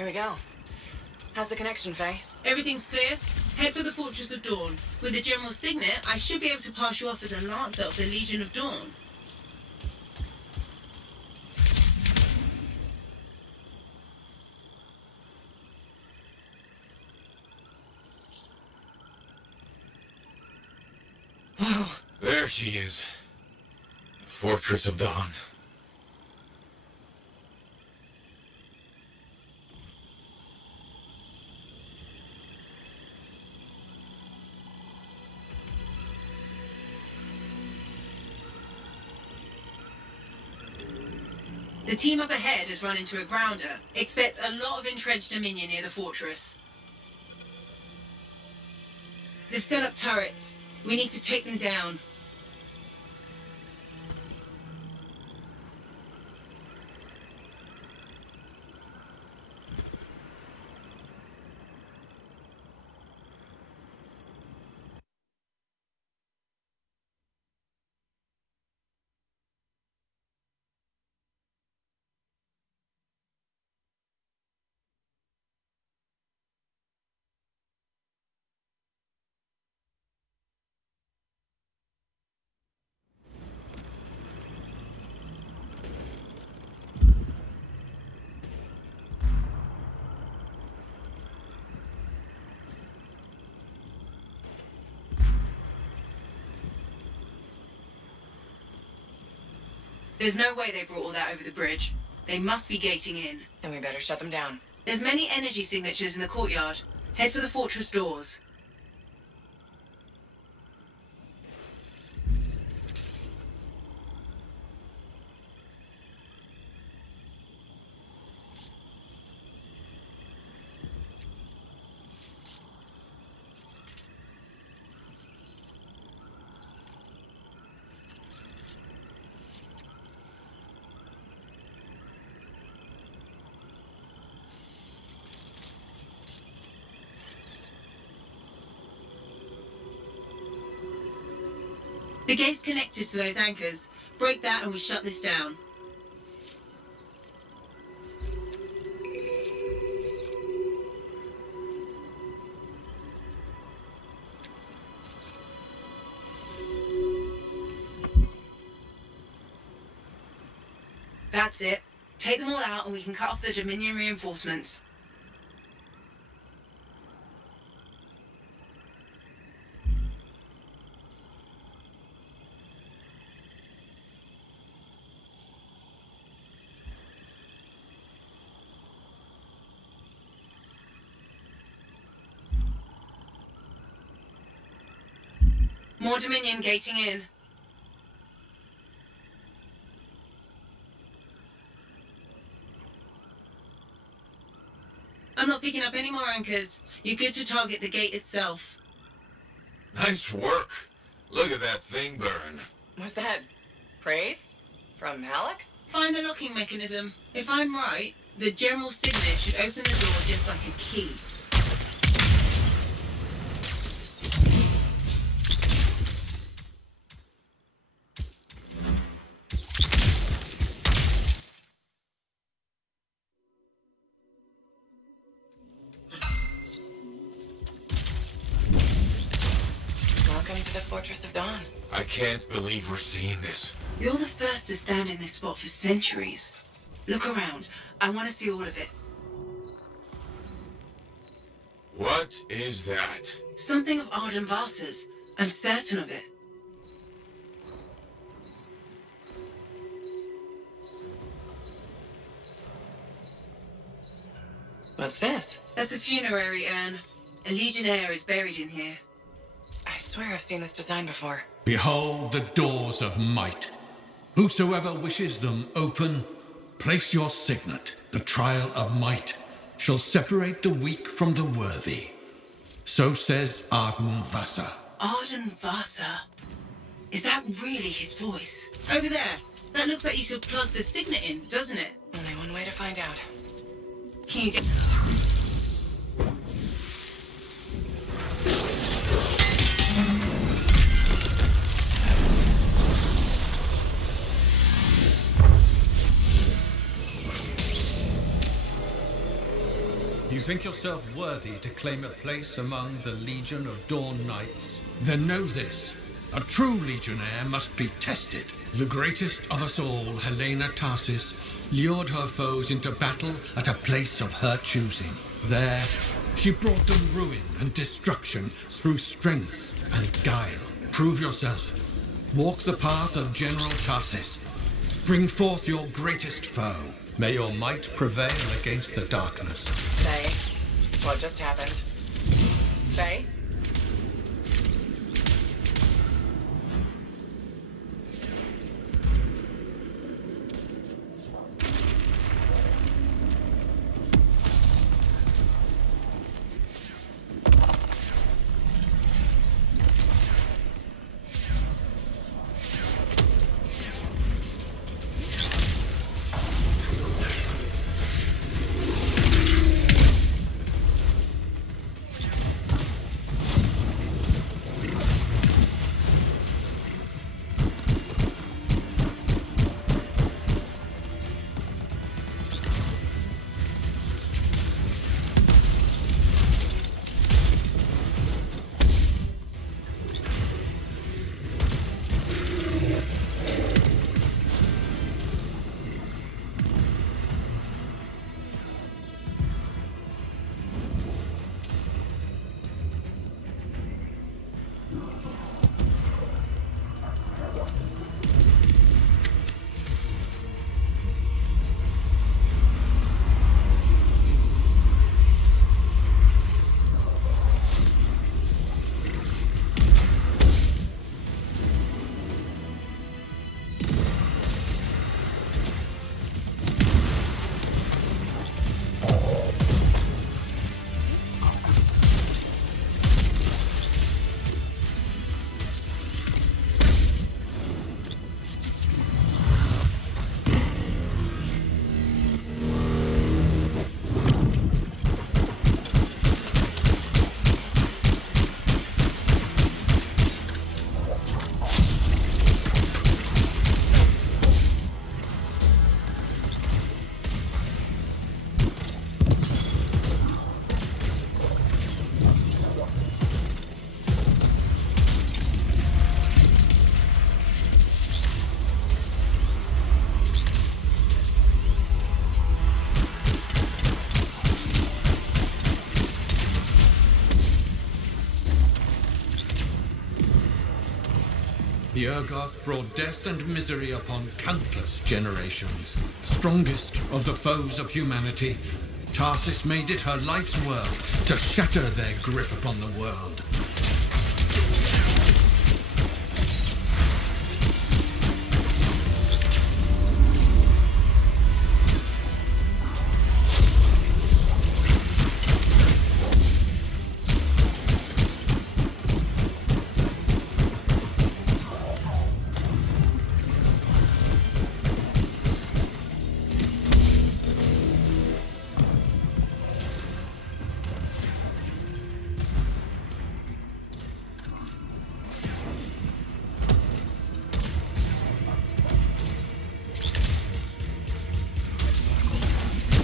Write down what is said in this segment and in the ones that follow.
Here we go. How's the connection, Faye? Everything's clear. Head for the Fortress of Dawn. With the General's signet, I should be able to pass you off as a Lancer of the Legion of Dawn. Whoa. There she is. The Fortress of Dawn. The team up ahead has run into a grounder. Expect a lot of entrenched Dominion near the fortress. They've set up turrets. We need to take them down. There's no way they brought all that over the bridge. They must be gating in. Then we better shut them down. There's many energy signatures in the courtyard. Head for the fortress doors. The gate's connected to those anchors. Break that and we shut this down. That's it. Take them all out and we can cut off the Dominion reinforcements. More Dominion gating in. I'm not picking up any more anchors. You're good to target the gate itself. Nice work. Look at that thing burn. What's that? Praise? From Halleck? Find the locking mechanism. If I'm right, the General's signet should open the door just like a key. Welcome to the Fortress of Dawn. I can't believe we're seeing this. You're the first to stand in this spot for centuries. Look around. I want to see all of it. What is that? Something of Arden Vasa's. I'm certain of it. What's this? That's a funerary urn. A legionnaire is buried in here. I swear I've seen this design before. Behold the doors of might. Whosoever wishes them open, place your signet. The trial of might shall separate the weak from the worthy. So says Arden Vasa. Arden Vasa? Is that really his voice? Over there. That looks like you could plug the signet in, doesn't it? Only one way to find out. Can you get... You think yourself worthy to claim a place among the Legion of Dawn Knights? Then know this. A true legionnaire must be tested. The greatest of us all, Helena Tarsis, lured her foes into battle at a place of her choosing. There, she brought them ruin and destruction through strength and guile. Prove yourself. Walk the path of General Tarsis. Bring forth your greatest foe. May your might prevail against the darkness. Faye, what just happened? Faye? The Urgoth brought death and misery upon countless generations. Strongest of the foes of humanity, Tarsis made it her life's work to shatter their grip upon the world.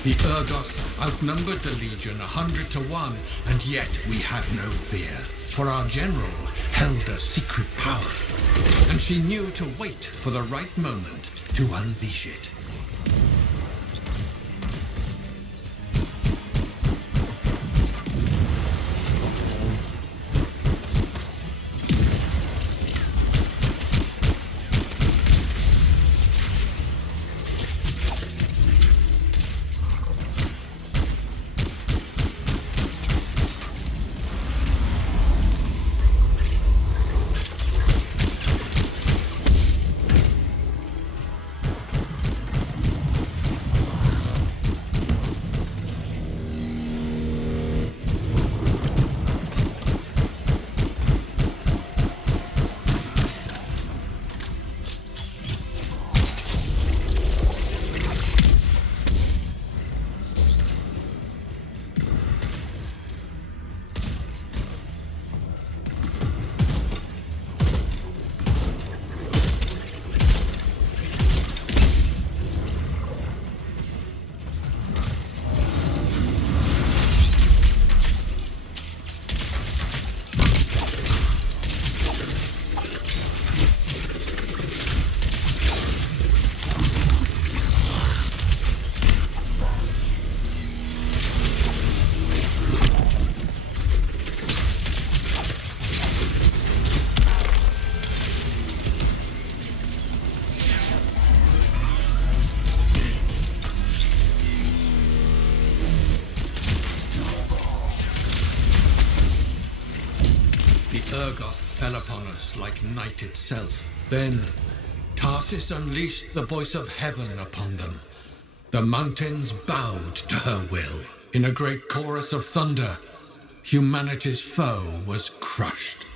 The Urgoth outnumbered the Legion 100 to 1, and yet we had no fear. For our general held a secret power, and she knew to wait for the right moment to unleash it. Urgoth fell upon us like night itself. Then Tarsis unleashed the voice of heaven upon them. The mountains bowed to her will. In a great chorus of thunder, humanity's foe was crushed.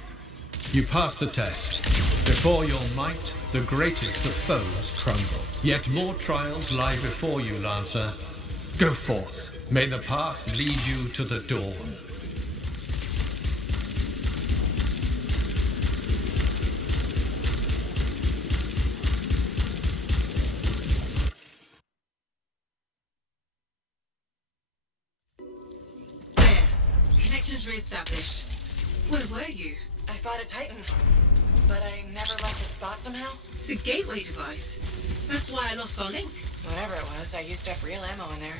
You passed the test. Before your might, the greatest of foes crumble. Yet more trials lie before you, Lancer. Go forth. May the path lead you to the dawn. There. Connections re-established. Where were you? I fought a Titan, but I never left a spot somehow. It's a gateway device. That's why I lost our link. Whatever it was, I used up real ammo in there.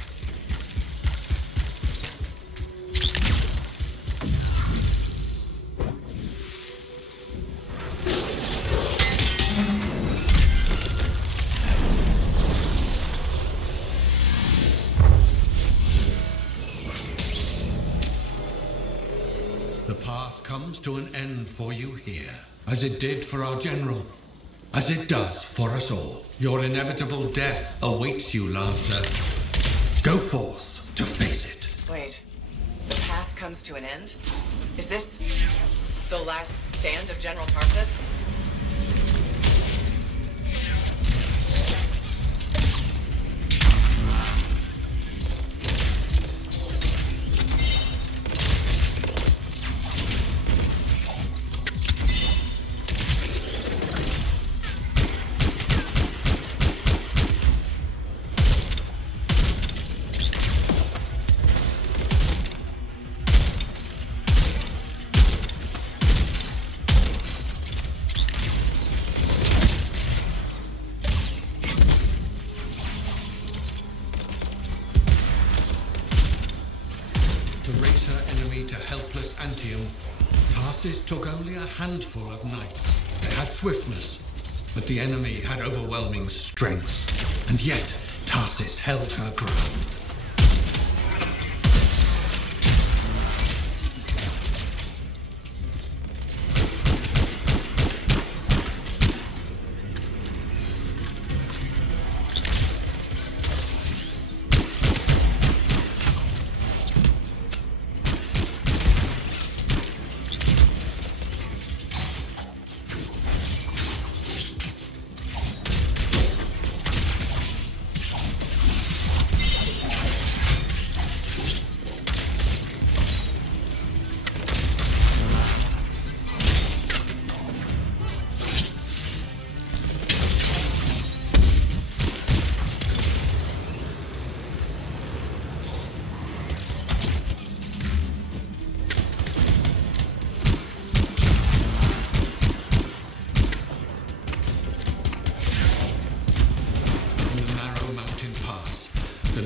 The path comes to an end for you here, as it did for our general, as it does for us all. Your inevitable death awaits you, Lancer. Go forth to face it. Wait, the path comes to an end? Is this the last stand of General Tarsis? Tarsis took only a handful of knights. They had swiftness, but the enemy had overwhelming strength. And yet, Tarsis held her ground.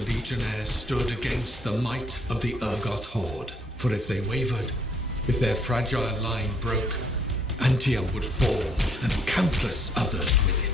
Legionnaires stood against the might of the Urgoth horde. For if they wavered, if their fragile line broke, Antium would fall, and countless others with it.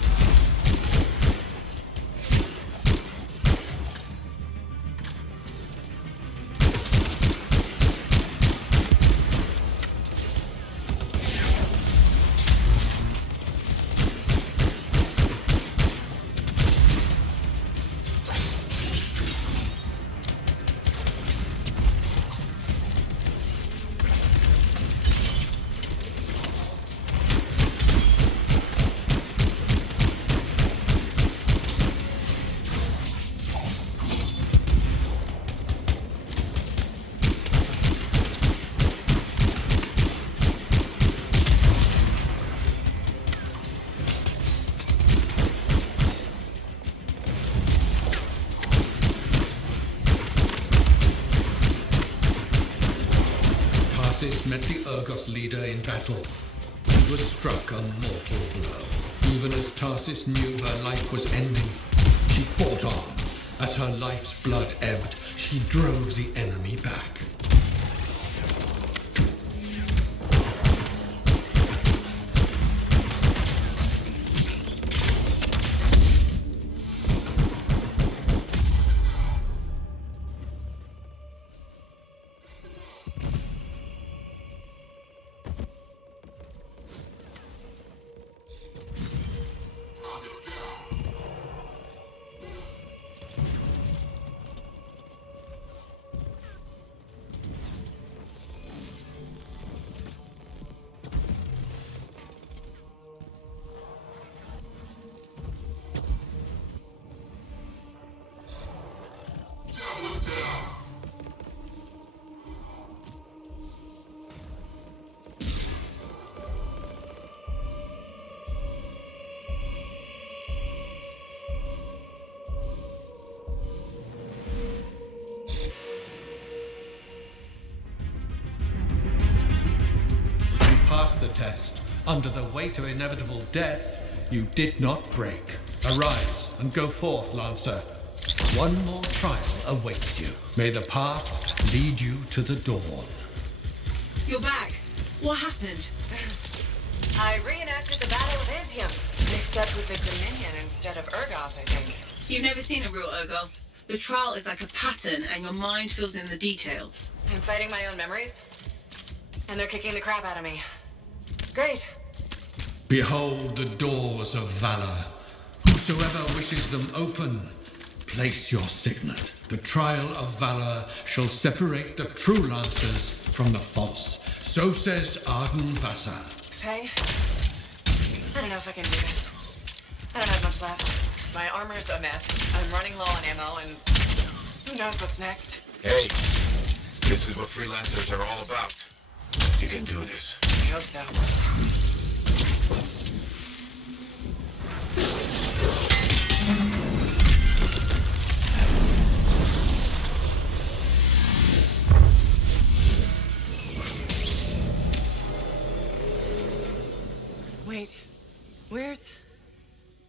Tarsis met the Urgoth leader in battle and was struck a mortal blow. Even as Tarsis knew her life was ending, she fought on. As her life's blood ebbed, she drove the enemy back. the test, under the weight of inevitable death, you did not break. Arise and go forth, Lancer. One more trial awaits you. May the path lead you to the dawn. You're back. What happened? I reenacted the Battle of Antium, except with the Dominion instead of Urgoth, I think. You've never seen a real Urgoth. The trial is like a pattern, and your mind fills in the details. I'm fighting my own memories, and they're kicking the crap out of me. Great. Behold the doors of valor. Whosoever wishes them open, place your signet. The trial of valor shall separate the true lancers from the false. So says Arden Vassa. Faye, I don't know if I can do this. I don't have much left. My armor's a mess. I'm running low on ammo, and who knows what's next. Hey, this is what freelancers are all about. You can do this. I hope so. Wait, where's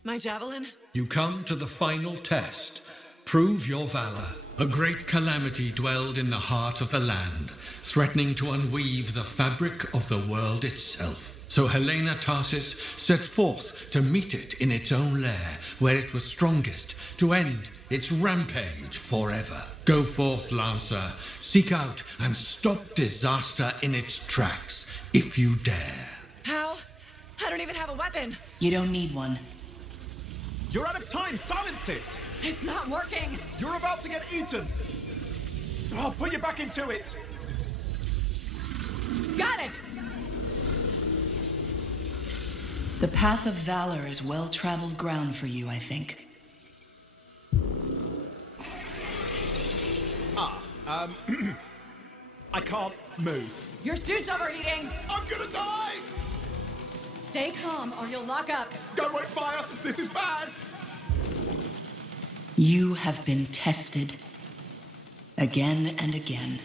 my javelin? You come to the final test. Prove your valor. A great calamity dwelled in the heart of the land, threatening to unweave the fabric of the world itself. So Helena Tarsis set forth to meet it in its own lair, where it was strongest, to end its rampage forever. Go forth, Lancer. Seek out and stop disaster in its tracks, if you dare. How? I don't even have a weapon. You don't need one. You're out of time! Silence it! It's not working. You're about to get eaten! I'll put you back into it! Got it! The path of valor is well-traveled ground for you, I think. I can't move. Your suit's overheating! I'm gonna die! Stay calm or you'll lock up. Don't wait fire! This is bad! You have been tested. Again and again.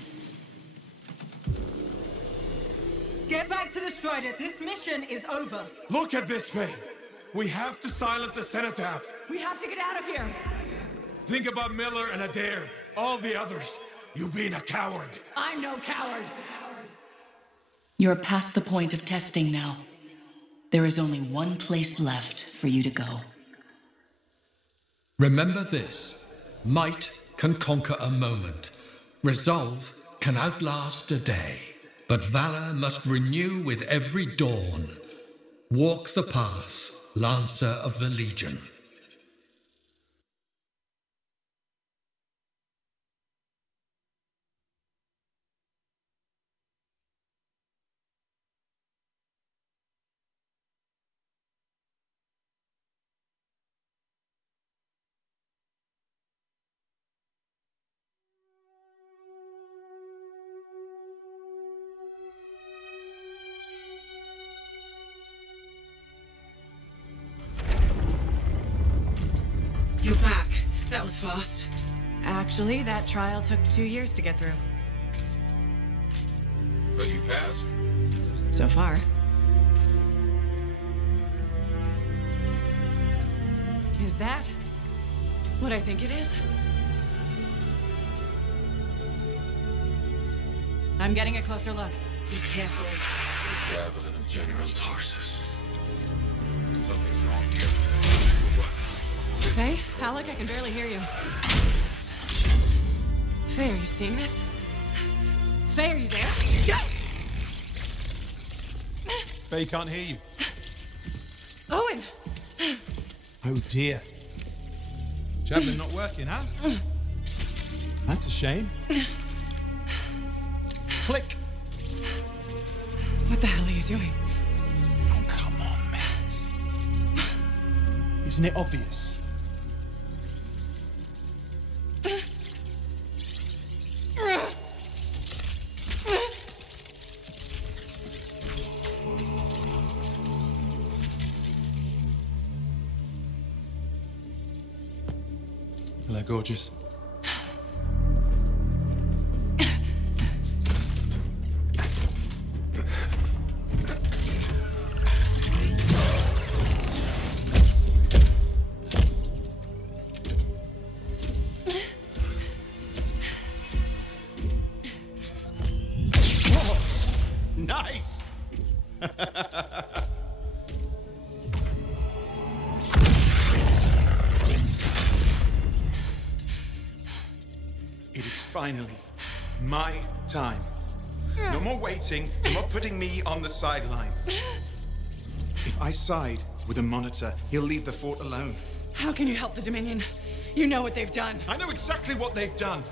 Get back to the Strider. This mission is over. Look at this thing! We have to silence the Cenotaph. We have to get out of here. Think about Miller and Adair. All the others. You've been a coward. I'm no coward. You're past the point of testing now. There is only one place left for you to go. Remember this. Might can conquer a moment. Resolve can outlast a day. But valor must renew with every dawn. Walk the path, Lancer of the Legion. You're back. That was fast. Actually, that trial took 2 years to get through. But you passed. So far. Is that what I think it is? I'm getting a closer look. Be careful. Javelin of General Tarsus. Something's wrong here. What? Faye? Alec, I can barely hear you. Faye, are you seeing this? Faye, are you there? Faye can't hear you. Owen! Oh dear. Javelin not working, huh? That's a shame. Click. What the hell are you doing? Oh, come on, Max. Isn't it obvious? Hello, gorgeous. It is finally my time. No more waiting, no more putting me on the sideline. If I side with a monitor, he'll leave the fort alone. How can you help the Dominion? You know what they've done. I know exactly what they've done.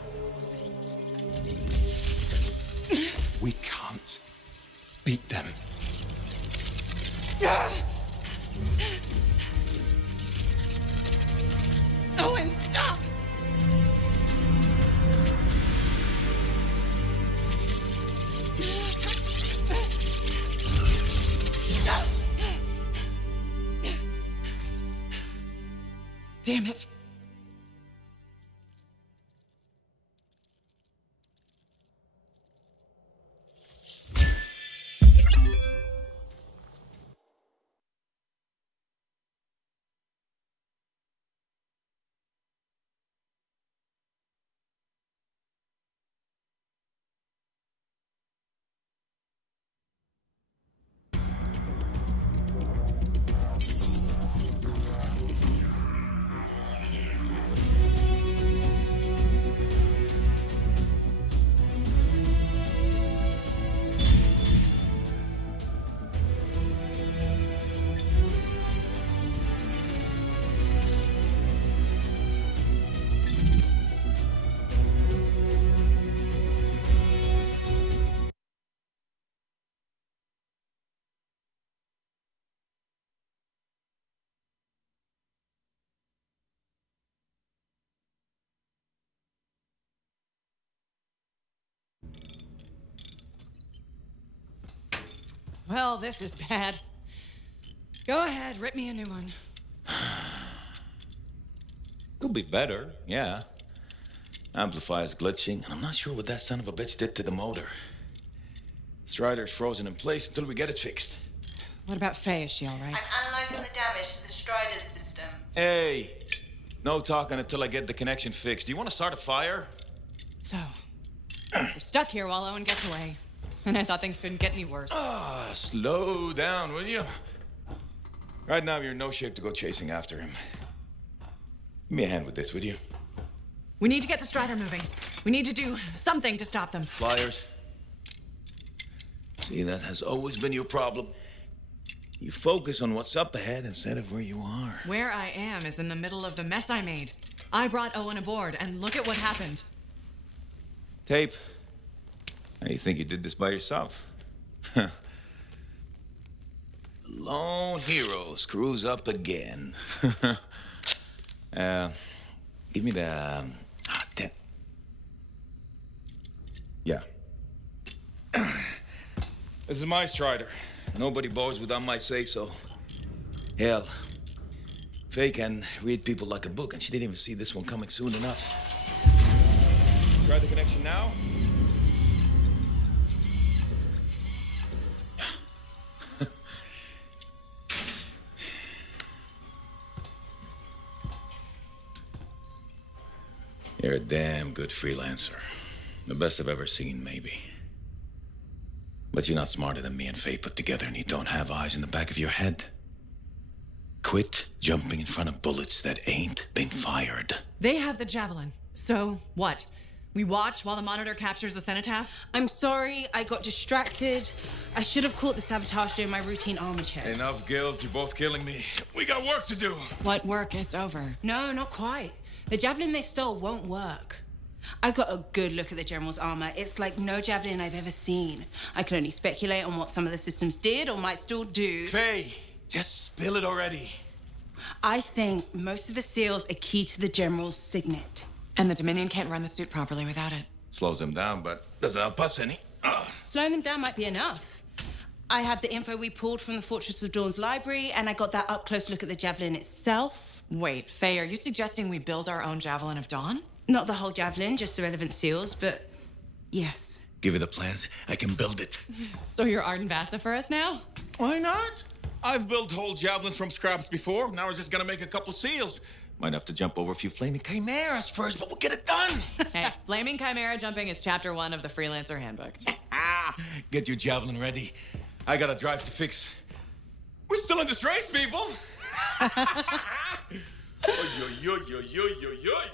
We can't beat them. Owen, stop! Damn it. Well, this is bad. Go ahead, rip me a new one. Could be better, yeah. Amplifier's glitching, and I'm not sure what that son of a bitch did to the motor. Strider's frozen in place until we get it fixed. What about Faye? Is she all right? I'm analyzing the damage to the Strider's system. Hey, no talking until I get the connection fixed. Do you want to start a fire? So, we're stuck here while Owen gets away. And I thought things couldn't get any worse. Slow down, will you? Right now, you're in no shape to go chasing after him. Give me a hand with this, would you? We need to get the Strider moving. We need to do something to stop them. Flyers. See, that has always been your problem. You focus on what's up ahead instead of where you are. Where I am is in the middle of the mess I made. I brought Owen aboard, and look at what happened. Tape. How do you think you did this by yourself? Lone hero screws up again. Give me the... damn. Yeah. This is my Strider. Nobody boards without my say-so. Hell, Faye can read people like a book, and she didn't even see this one coming soon enough. Try the connection now. You're a damn good freelancer. The best I've ever seen, maybe. But you're not smarter than me and Faye put together, and you don't have eyes in the back of your head. Quit jumping in front of bullets that ain't been fired. They have the Javelin. So, what? We watch while the monitor captures the cenotaph? I'm sorry, I got distracted. I should have caught the sabotage during my routine armor checks. Enough guilt, you're both killing me. We got work to do. What work? It's over. No, not quite. The Javelin they stole won't work. I got a good look at the General's armor. It's like no Javelin I've ever seen. I can only speculate on what some of the systems did or might still do. Faye, just spill it already. I think most of the seals are key to the General's signet. And the Dominion can't run the suit properly without it. Slows them down, but doesn't help us any. Slowing them down might be enough. I have the info we pulled from the Fortress of Dawn's library, and I got that up-close look at the Javelin itself. Wait, Faye, are you suggesting we build our own Javelin of Dawn? Not the whole Javelin, just the relevant seals, but yes. Give me the plans, I can build it. So you're Arden Vasta for us now? Why not? I've built whole javelins from scraps before. Now we're just gonna make a couple seals. Might have to jump over a few flaming chimeras first, but we'll get it done. Hey, flaming chimera jumping is chapter 1 of the Freelancer Handbook. Get your javelin ready. I got a drive to fix. We're still in this race, people. Oy, oy, oy, oy, oy, oy, oy.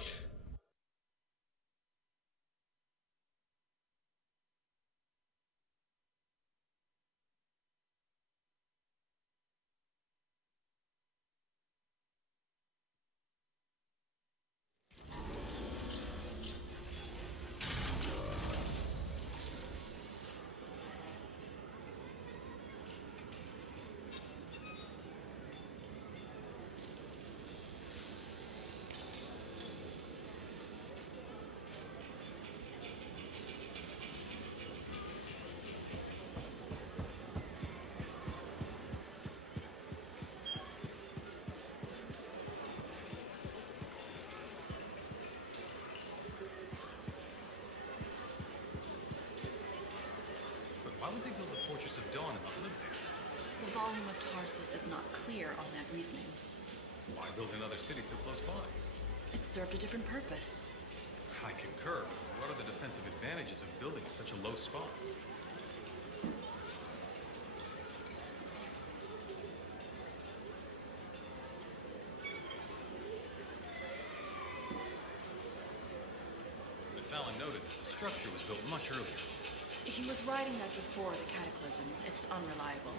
Why would they build the Fortress of Dawn and not live there? The volume of Tarsus is not clear on that reasoning. Why build another city so close by? It served a different purpose. I concur. What are the defensive advantages of building at such a low spot? But Fallon noted that the structure was built much earlier. He was writing that before the cataclysm. It's unreliable.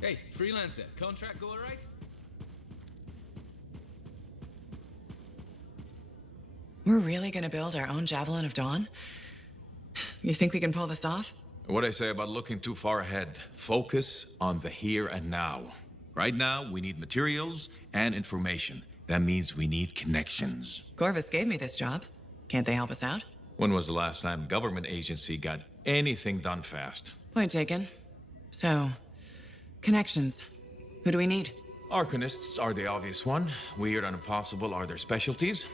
Hey, freelancer, contract go alright? We're really gonna build our own Javelin of Dawn? You think we can pull this off? What I say about looking too far ahead. Focus on the here and now. Right now, we need materials and information. That means we need connections. Corvus gave me this job. Can't they help us out? When was the last time a government agency got anything done fast? Point taken. So, connections. Who do we need? Arcanists are the obvious one. Weird and impossible are their specialties.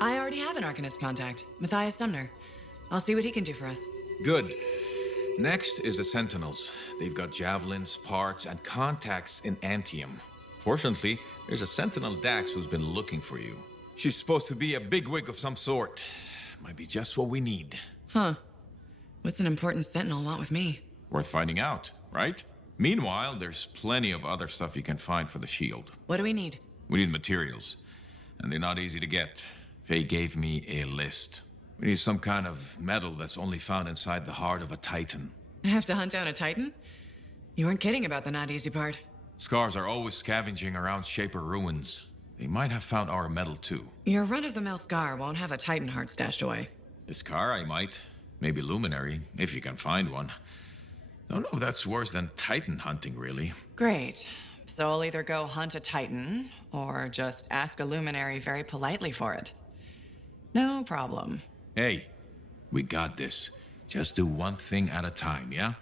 I already have an Arcanist contact, Matthias Sumner. I'll see what he can do for us. Good. Next is the Sentinels. They've got javelins, parts, and contacts in Antium. Fortunately, there's a Sentinel Dax who's been looking for you. She's supposed to be a bigwig of some sort. Might be just what we need. Huh. What's an important Sentinel want with me? Worth finding out, right? Meanwhile, there's plenty of other stuff you can find for the shield. What do we need? We need materials, and they're not easy to get. Faye gave me a list. We need some kind of metal that's only found inside the heart of a Titan. I have to hunt down a Titan? You weren't kidding about the not easy part. Scars are always scavenging around Shaper ruins. They might have found our metal too. Your run-of-the-mill Scar won't have a Titan heart stashed away. The Scar I might. Maybe Luminary, if you can find one. Don't know if that's worse than Titan hunting, really. Great. So I'll either go hunt a Titan, or just ask a Luminary very politely for it. No problem. Hey, we got this. Just do one thing at a time, yeah?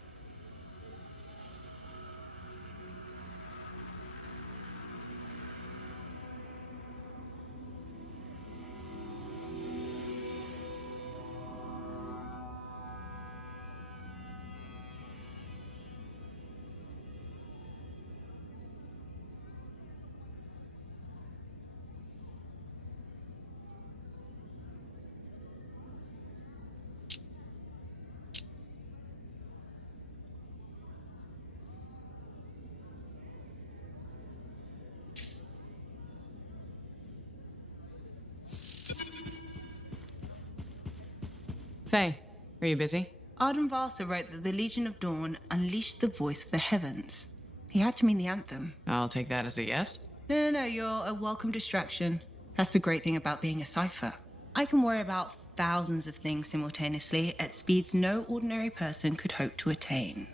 Faye, are you busy? Arden Varsa wrote that the Legion of Dawn unleashed the voice of the heavens. He had to mean the anthem. I'll take that as a yes. No, you're a welcome distraction. That's the great thing about being a cipher. I can worry about thousands of things simultaneously at speeds no ordinary person could hope to attain.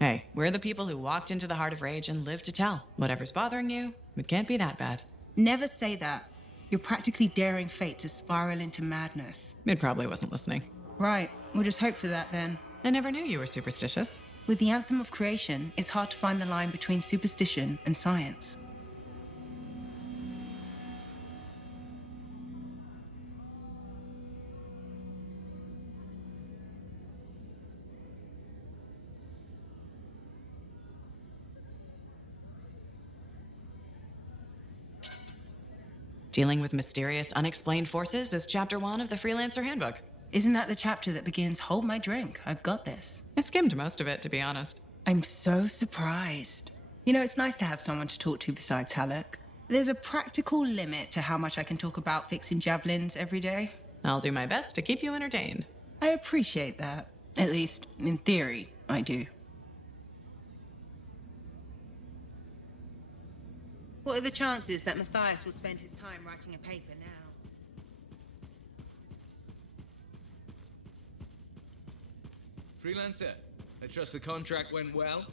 Hey, we're the people who walked into the Heart of Rage and lived to tell. Whatever's bothering you, it can't be that bad. Never say that. You're practically daring fate to spiral into madness. It probably wasn't listening. Right. We'll just hope for that then. I never knew you were superstitious. With the anthem of creation, it's hard to find the line between superstition and science. Dealing with mysterious, unexplained forces is Chapter 1 of the Freelancer Handbook. Isn't that the chapter that begins, "Hold my drink, I've got this"? I skimmed most of it, to be honest. I'm so surprised. You know, it's nice to have someone to talk to besides Halleck. There's a practical limit to how much I can talk about fixing javelins every day. I'll do my best to keep you entertained. I appreciate that. At least, in theory, I do. What are the chances that Matthias will spend his time writing a paper now? Freelancer, I trust the contract went well?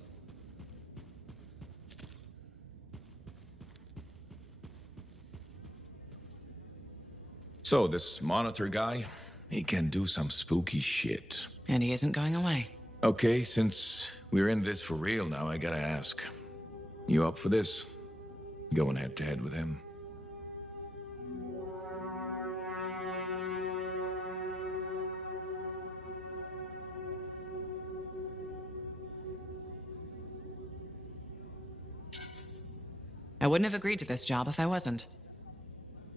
So, this monitor guy, he can do some spooky shit. And he isn't going away. Okay, since we're in this for real now, I gotta ask. You up for this? Going head to head with him? I wouldn't have agreed to this job if I wasn't.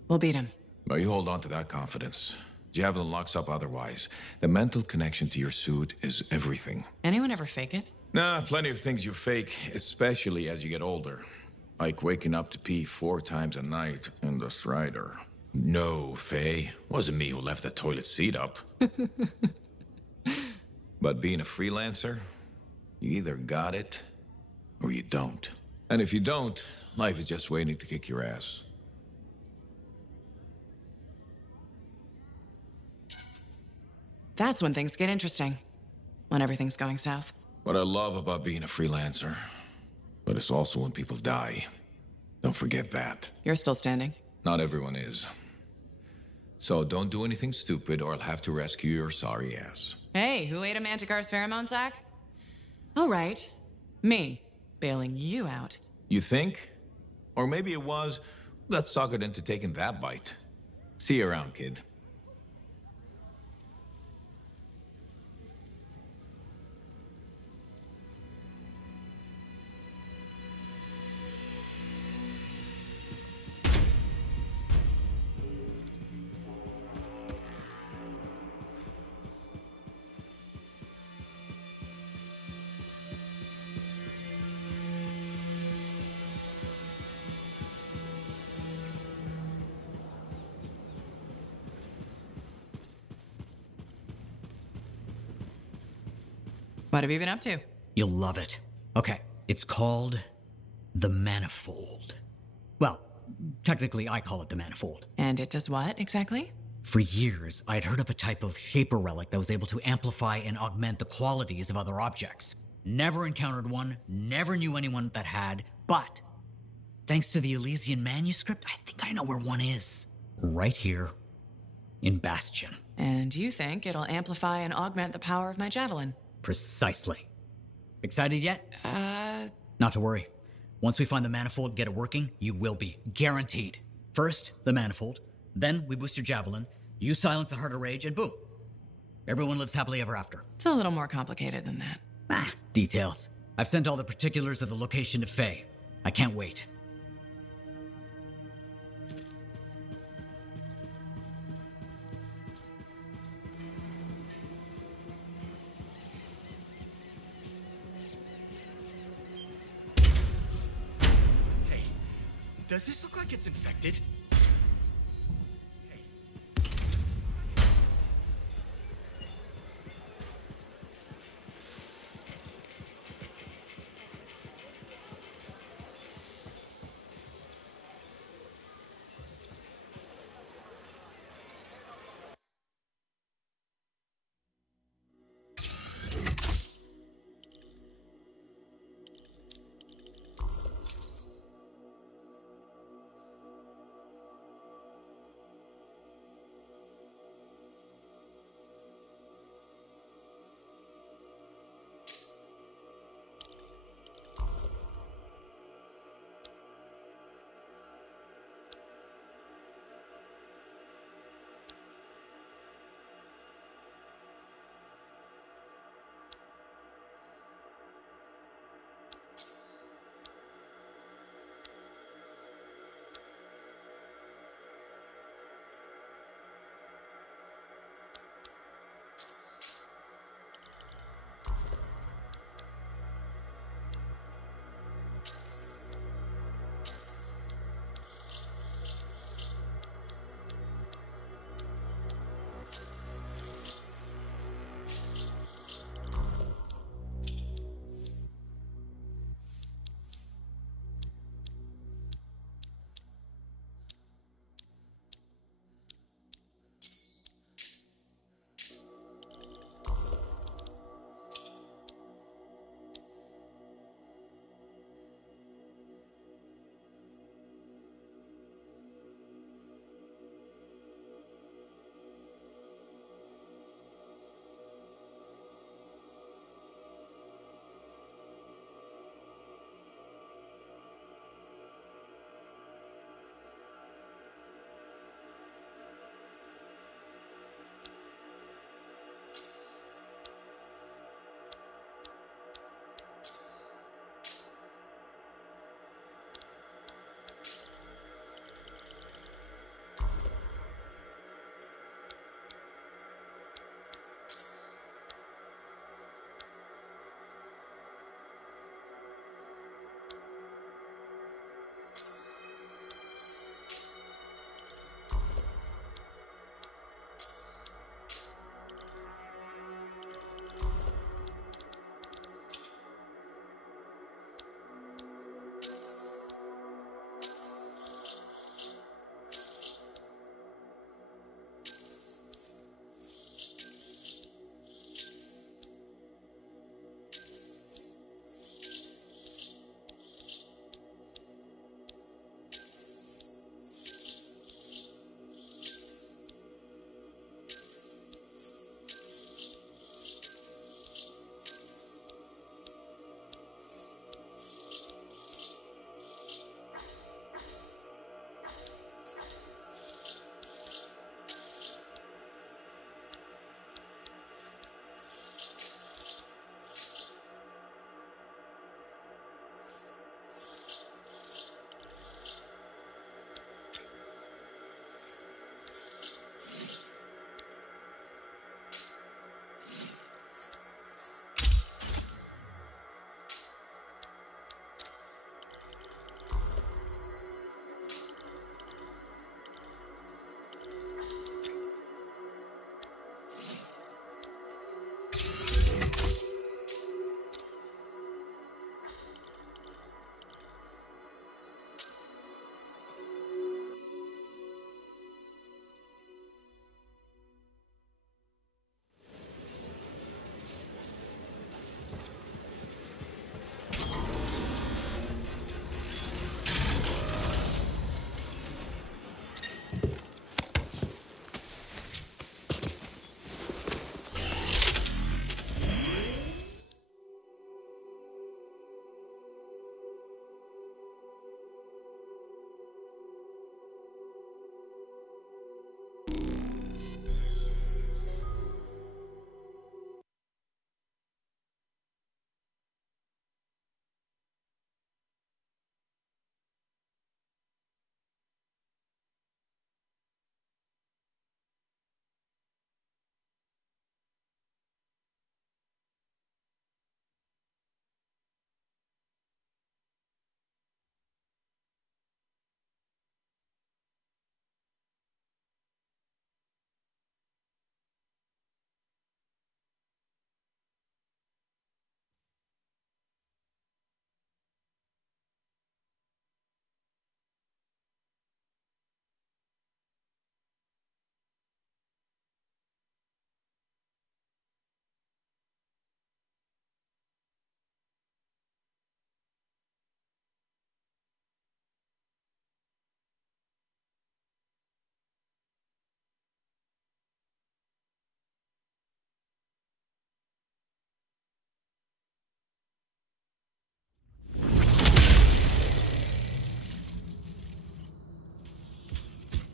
We'll beat him. Well, you hold on to that confidence. Javelin locks up otherwise. The mental connection to your suit is everything. Anyone ever fake it? Nah, plenty of things you fake, especially as you get older. Like waking up to pee 4 times a night in the Strider. No, Faye. Wasn't me who left the toilet seat up. But being a freelancer, you either got it or you don't. And if you don't, life is just waiting to kick your ass. That's when things get interesting. When everything's going south. What I love about being a freelancer, but it's also when people die. Don't forget that. You're still standing? Not everyone is. So don't do anything stupid or I'll have to rescue your sorry ass. Hey, who ate a Manticore's pheromone sac? Oh, right. Me. Bailing you out. You think? Or maybe it was that suckered into taking that bite. See you around, kid. What have you been up to? You'll love it. Okay, it's called the Manifold. Well, technically I call it the Manifold. And it does what, exactly? For years, I'd heard of a type of shaper relic that was able to amplify and augment the qualities of other objects. Never encountered one, never knew anyone that had, but thanks to the Elysian manuscript, I think I know where one is. Right here in Bastion. And you think it'll amplify and augment the power of my javelin? Precisely. Excited yet? Not to worry. Once we find the Manifold and get it working, you will be. Guaranteed. First, the Manifold. Then we boost your javelin. You silence the Heart of Rage, and boom. Everyone lives happily ever after. It's a little more complicated than that. Details. I've sent all the particulars of the location to Faye. I can't wait. Does this look like it's infected?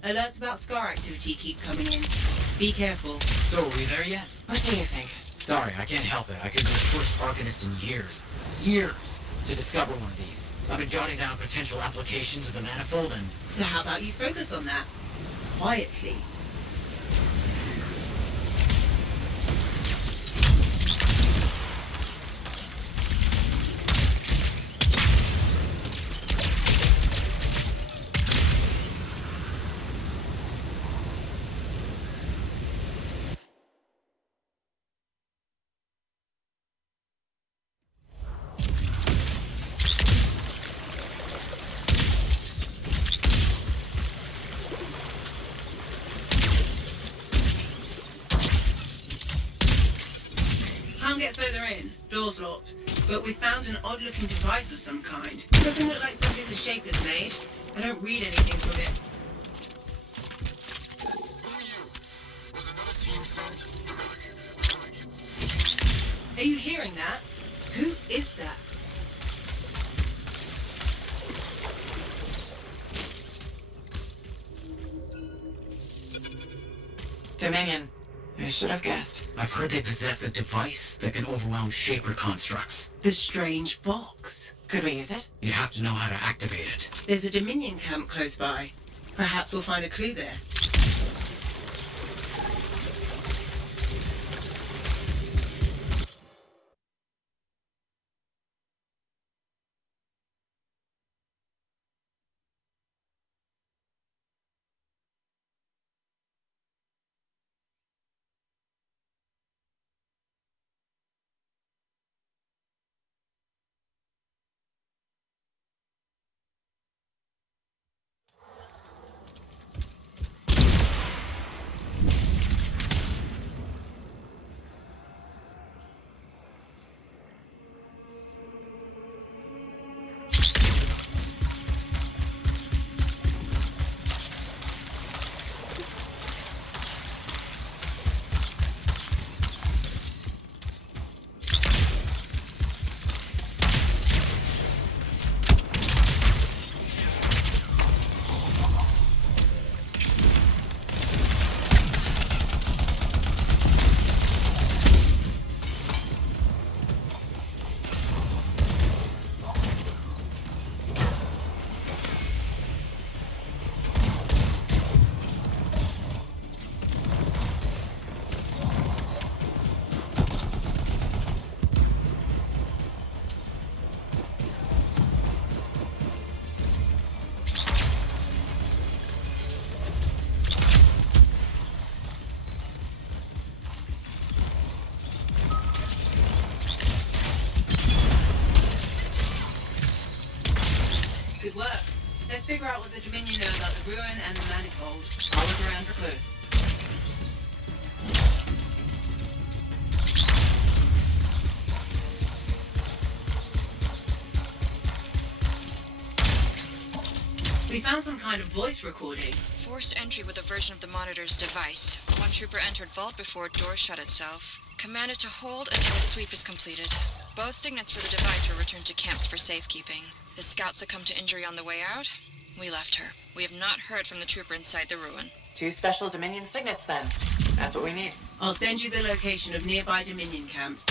Alerts about Scar activity keep coming in. Be careful. So are we there yet? What do you think? Sorry, I can't help it. I could be the first Arcanist in years to discover one of these. I've been jotting down potential applications of the manifold and... So how about you focus on that? Quietly. Can't get further in. Door's locked. But we found an odd-looking device of some kind. Doesn't look like something the Shaper's made. I don't read anything from it. Who are you? Was another team sent? The relic. Are you hearing that? Who is that? Dominion. I should have guessed. I've heard they possess a device that can overwhelm Shaper constructs. The strange box. Could we use it? You'd have to know how to activate it. There's a Dominion camp close by. Perhaps we'll find a clue there. Good work. Let's figure out what the Dominion know about the ruin and the manifold. I'll look around for clues. We found some kind of voice recording. Forced entry with a version of the monitor's device. One trooper entered vault before door shut itself. Commanded to hold until a sweep is completed. Both signets for the device were returned to camps for safekeeping. The scout succumbed to injury on the way out. We left her. We have not heard from the trooper inside the ruin. 2 special Dominion signets, then. That's what we need. I'll send you the location of nearby Dominion camps.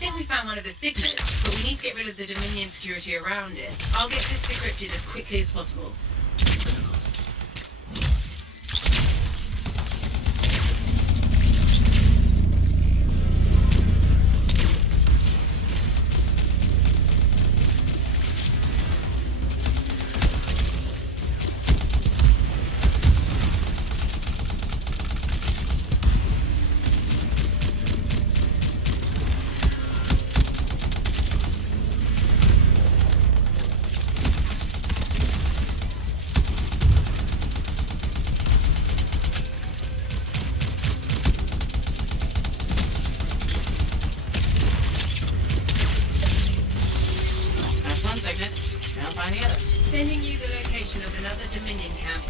think we found one of the signets, but we need to get rid of the Dominion security around it. I'll get this decrypted as quickly as possible. Sending you the location of another Dominion camp.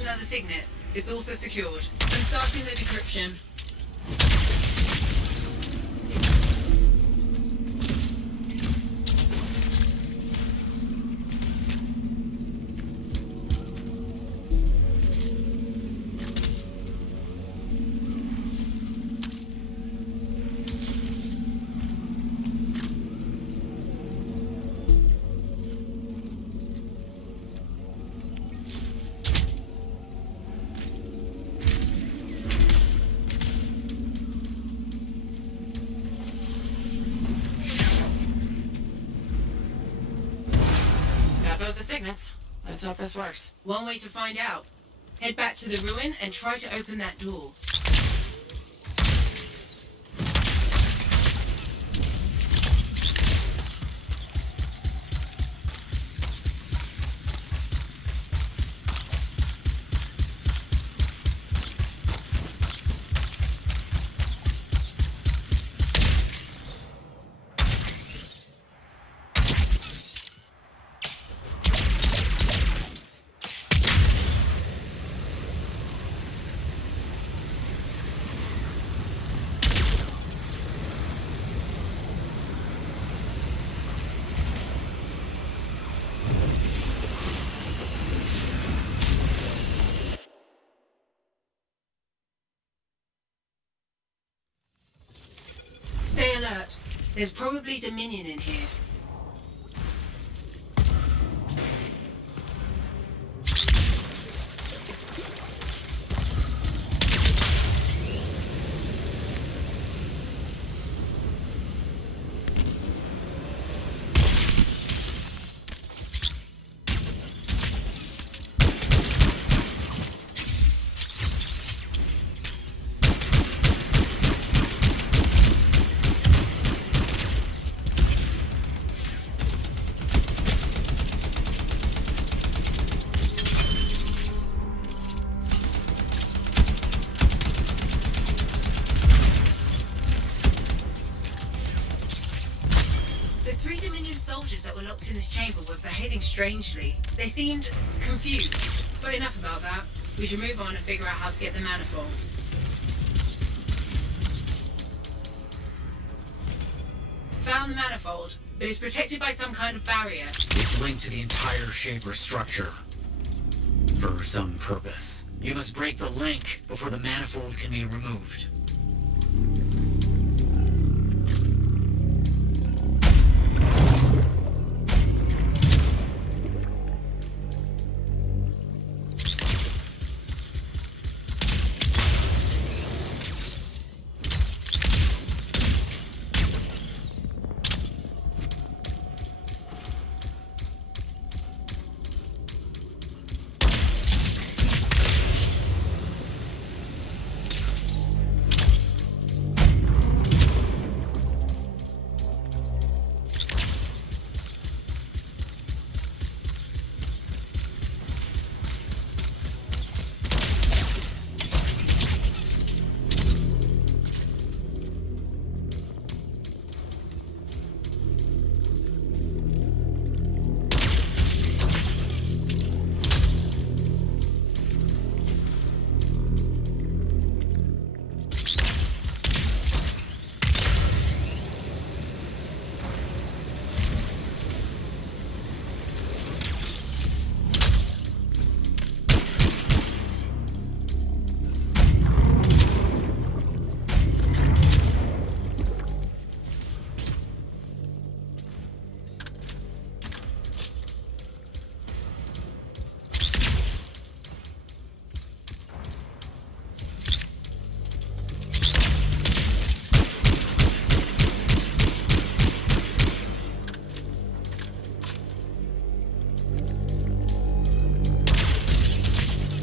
Another signet. It's also secured. I'm starting the decryption. Let's hope this works. One way to find out. Head back to the ruin and try to open that door. alert. There's probably Dominion in here. Soldiers that were locked in this chamber were behaving strangely. They seemed confused. But enough about that. We should move on and figure out how to get the manifold. Found the manifold, but it's protected by some kind of barrier. It's linked to the entire Shaper structure. For some purpose. You must break the link before the manifold can be removed.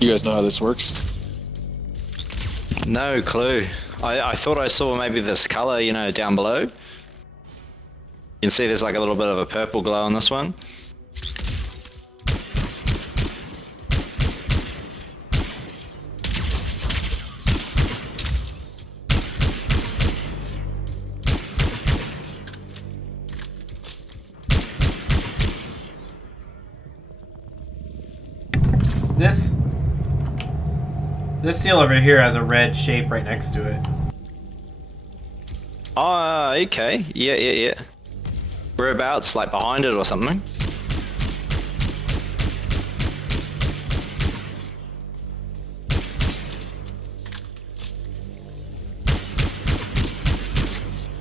You guys know how this works? No clue. I thought I saw maybe this color, you know, down below. You can see there's like a little bit of a purple glow on this one. This seal over here has a red shape right next to it. Oh, okay. Yeah. Whereabouts? Like behind it or something?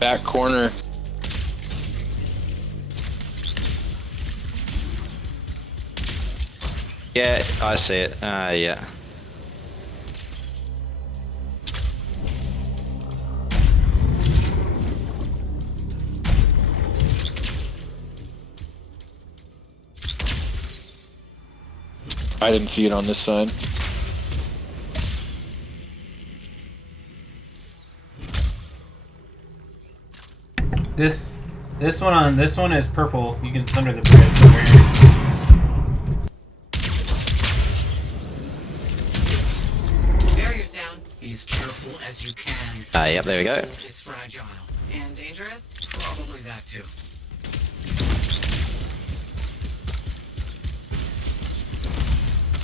Back corner. Yeah, I see it. Yeah. I didn't see it on this side. This one is purple. You can it's under the bridge. Barrier's down. Be as careful as you can. Yep, there we go. It's fragile. And dangerous? Probably that too.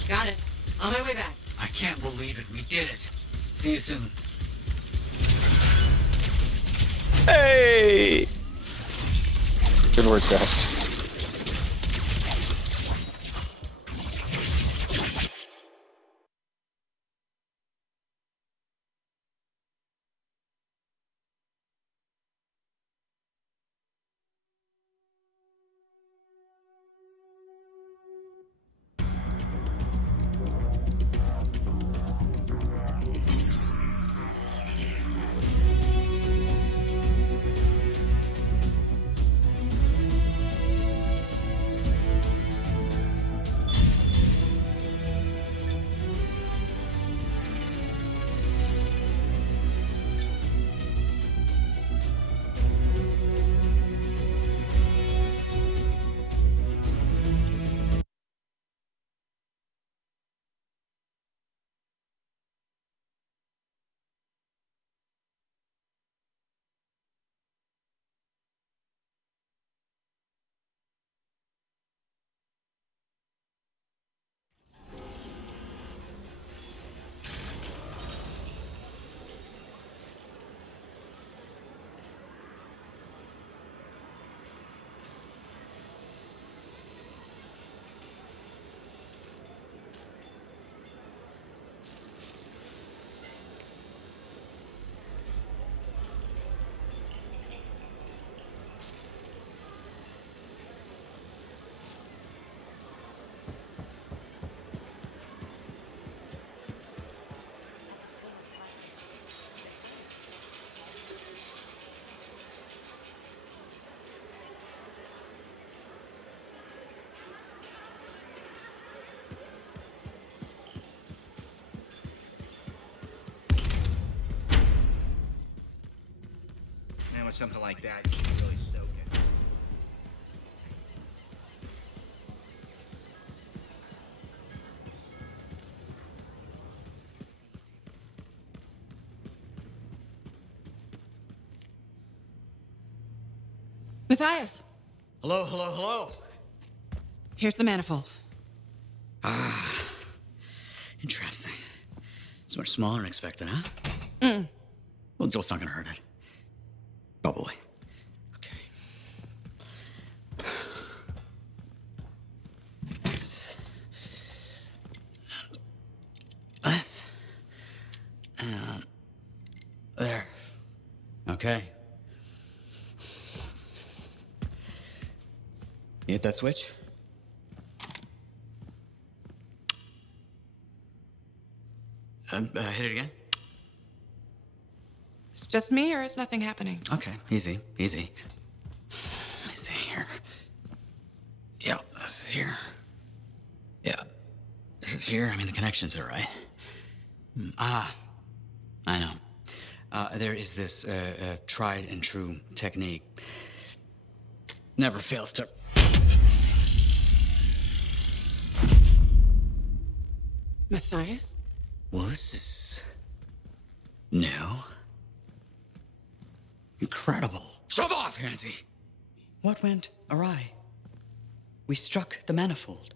Got it. On my way back. I can't believe it. We did it. See you soon. Hey! Good work, guys. with something like that, you should really soak it. Matthias, Hello, hello, hello. here's the manifold. Ah, interesting. It's much smaller than expected, huh? Well, Joel's not gonna hurt it. Probably. Okay. This. And this. And there. Okay. You hit that switch? Hit it again? It's just me, or is nothing happening? Okay, easy, easy. Let me see here. Yeah, this is here. Yeah, this is here. I mean, the connections are right. I know. There is this tried and true technique. Never fails to... Matthias? Well, this is... new. Incredible. Shove off, Hansi! What went awry? We struck the manifold.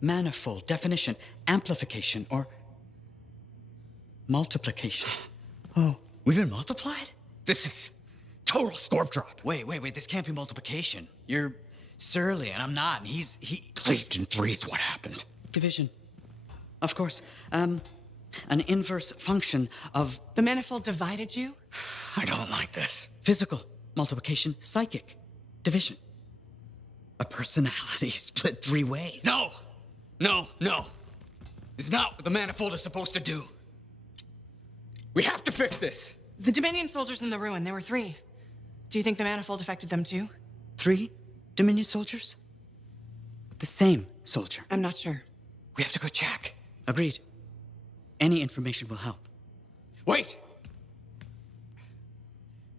Manifold, definition, amplification, or multiplication. Oh, we've been multiplied? This is total scorp drop. Wait, this can't be multiplication. You're surly, and I'm not, and he cleaved in threes. What happened? Division. Of course. An inverse function of... The manifold divided you? I don't like this. Physical multiplication, psychic division. A personality split three ways. No! It's not what the manifold is supposed to do. We have to fix this. The Dominion soldiers in the ruin, there were 3. Do you think the manifold affected them too? 3 Dominion soldiers? The same soldier. I'm not sure. We have to go check. Agreed. Any information will help. Wait!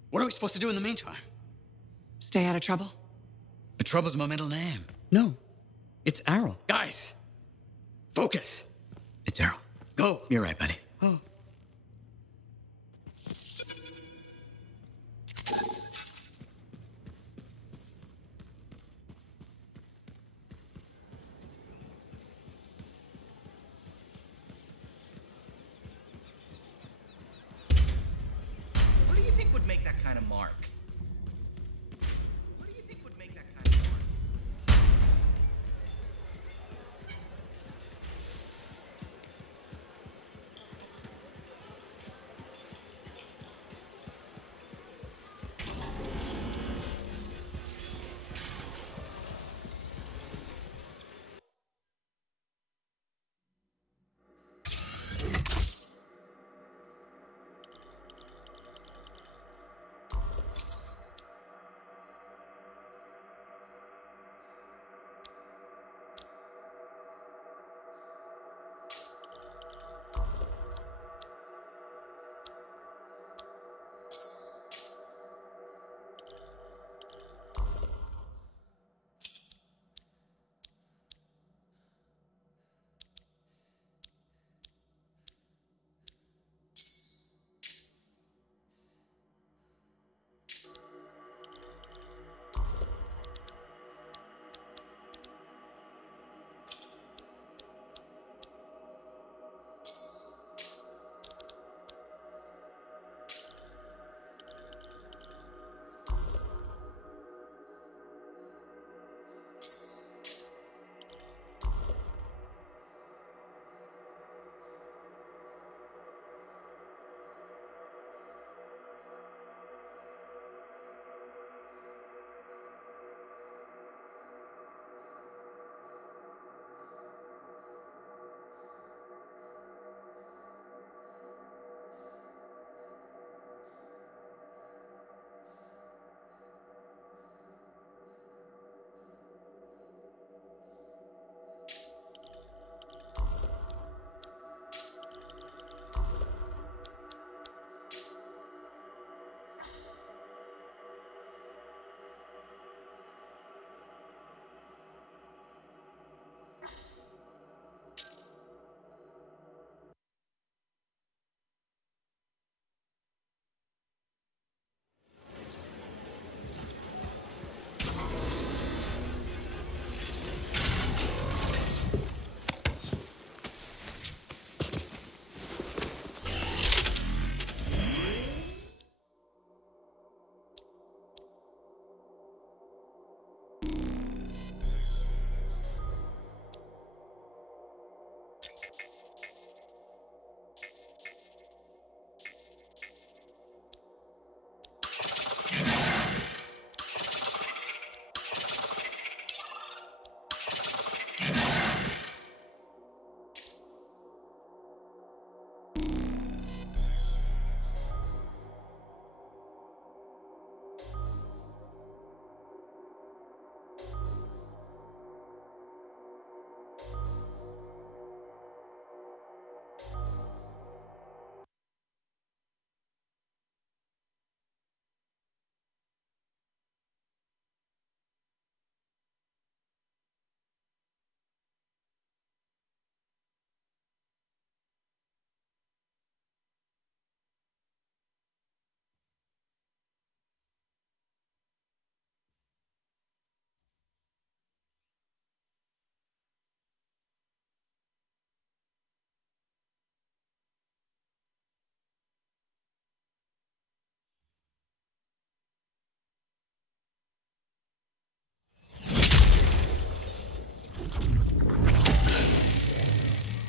What are we supposed to do in the meantime? Stay out of trouble? But trouble's my middle name. No, it's Errol. Guys, focus. It's Errol. Go. You're right, buddy. Oh. What do you think would make that kind of mark? What do you think would make that kind of mark?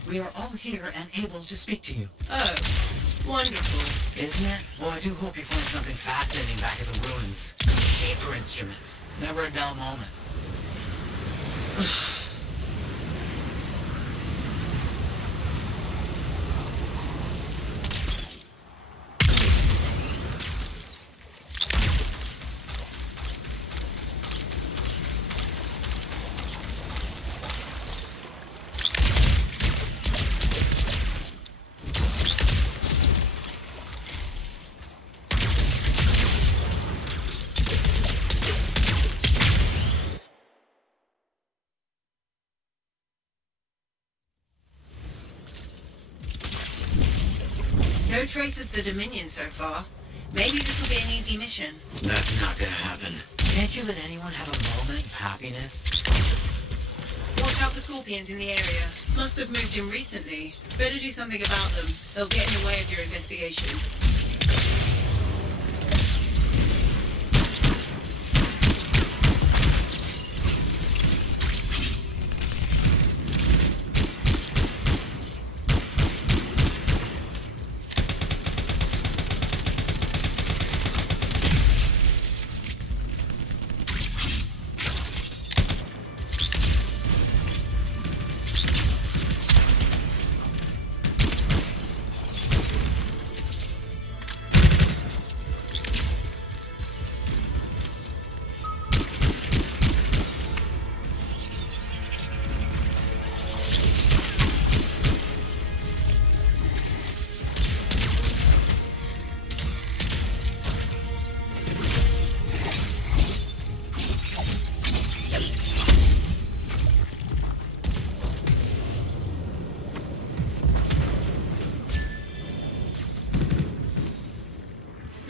We are all here and able to speak to you. Oh, wonderful. Isn't it? Well, I do hope you find something fascinating back at the ruins. Shaper instruments. Never a dull moment. No trace of the Dominion so far. Maybe this will be an easy mission. That's not gonna happen. Can't you let anyone have a moment of happiness? Watch out for scorpions in the area. Must have moved in recently. Better do something about them. They'll get in the way of your investigation.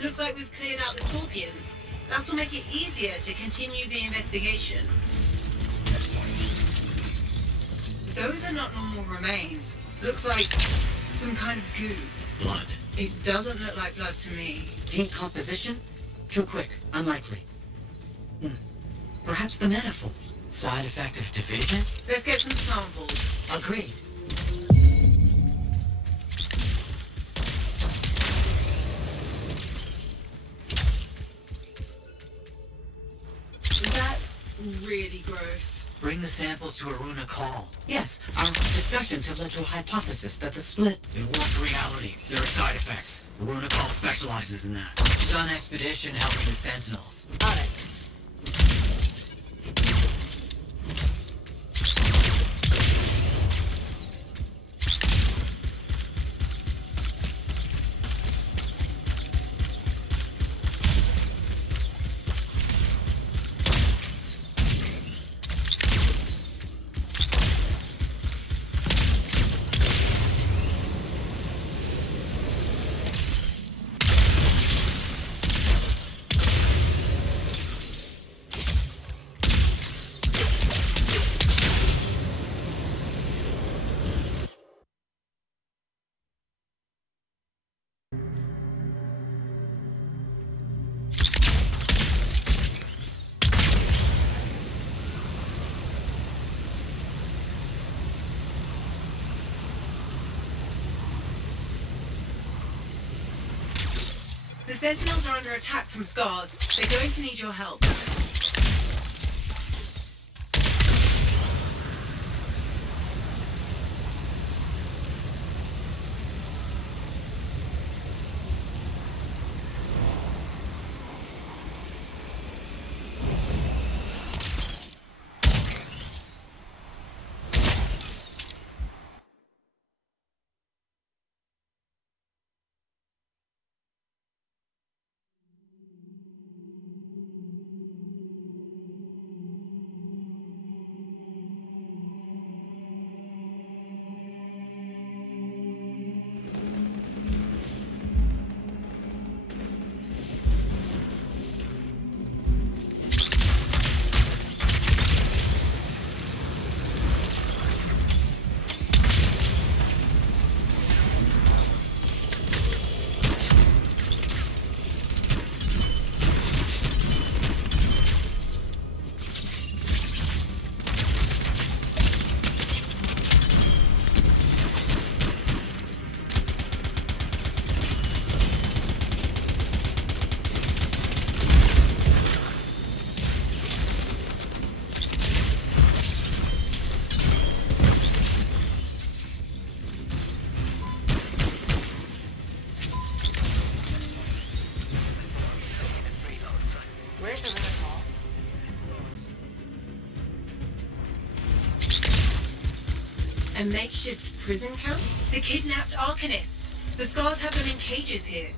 Looks like we've cleared out the scorpions. That'll make it easier to continue the investigation. Those are not normal remains. Looks like some kind of goo. Blood. It doesn't look like blood to me. Decomposition? Too quick. Unlikely. Perhaps the manifold. Side effect of division? Let's get some samples. Agreed. That's really gross. Bring the samples to Aruna Call. Yes, our discussions have led to a hypothesis that the split in warped reality. There are side effects. Aruna Call specializes in that. She's on expedition helping the Sentinels. Got it. The Sentinels are under attack from scars. They're going to need your help. makeshift prison camp? The kidnapped Arcanists. The Scars have them in cages here.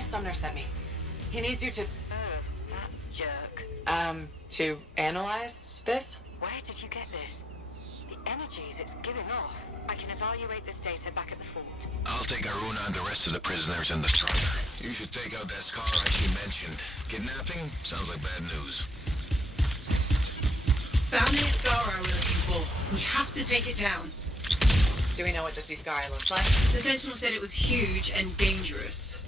Sumner sent me. He needs you to... Oh, that jerk. To analyze this? Where did you get this? The energies it's giving off. I can evaluate this data back at the fort. I'll take Aruna and the rest of the prisoners in the strider. You should take out that scar she mentioned. Kidnapping? Sounds like bad news. Found the Ascara we're looking for. We have to take it down. Do we know what this Ascara looks like? The Sentinel said it was huge and dangerous.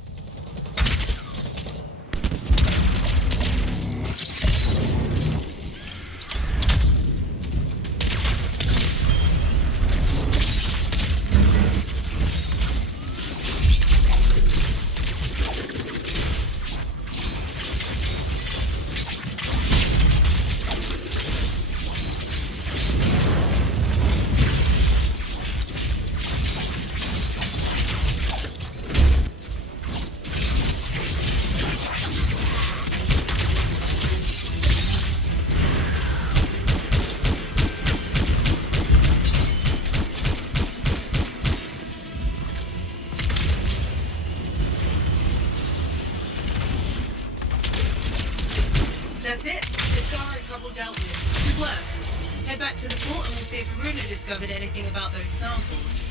That's it. The Scar is trouble dealt with. Good work. Head back to the fort and we'll see if Aruna discovered anything about those samples.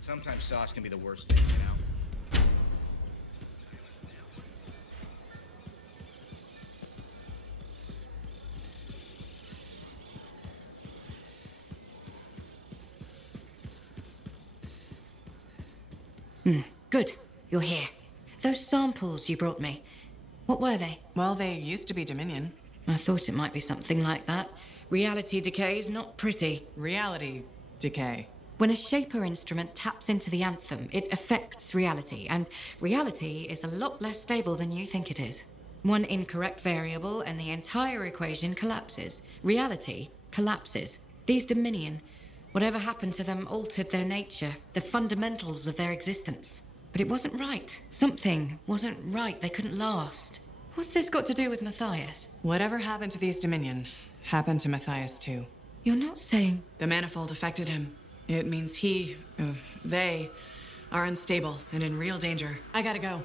Sometimes sauce can be the worst thing, you know? Good. You're here. Those samples you brought me, what were they? Well, they used to be Dominion. I thought it might be something like that. Reality decay's not pretty. Reality decay. When a Shaper instrument taps into the anthem, it affects reality, and reality is a lot less stable than you think it is. One incorrect variable and the entire equation collapses. Reality collapses. These Dominion, whatever happened to them altered their nature, the fundamentals of their existence. But it wasn't right. Something wasn't right. They couldn't last. What's this got to do with Matthias? Whatever happened to these Dominion happened to Matthias too. You're not saying... The manifold affected him. It means they are unstable and in real danger. I gotta go.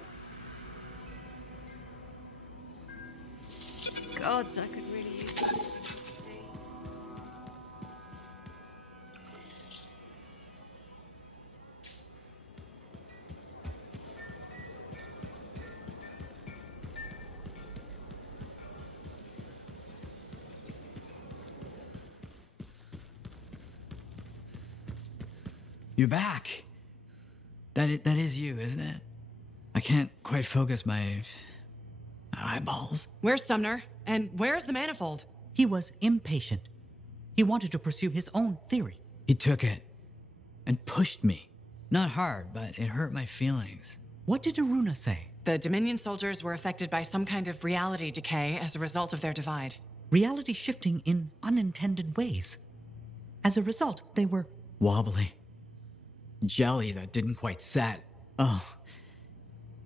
Gods, I could really use that. You're back. That is you, isn't it? I can't quite focus my eyeballs. Where's Sumner? And where's the manifold? He was impatient. He wanted to pursue his own theory. He took it and pushed me. Not hard, but it hurt my feelings. What did Aruna say? The Dominion soldiers were affected by some kind of reality decay as a result of their divide. Reality shifting in unintended ways. As a result, they were wobbly. Jelly that didn't quite set. Oh,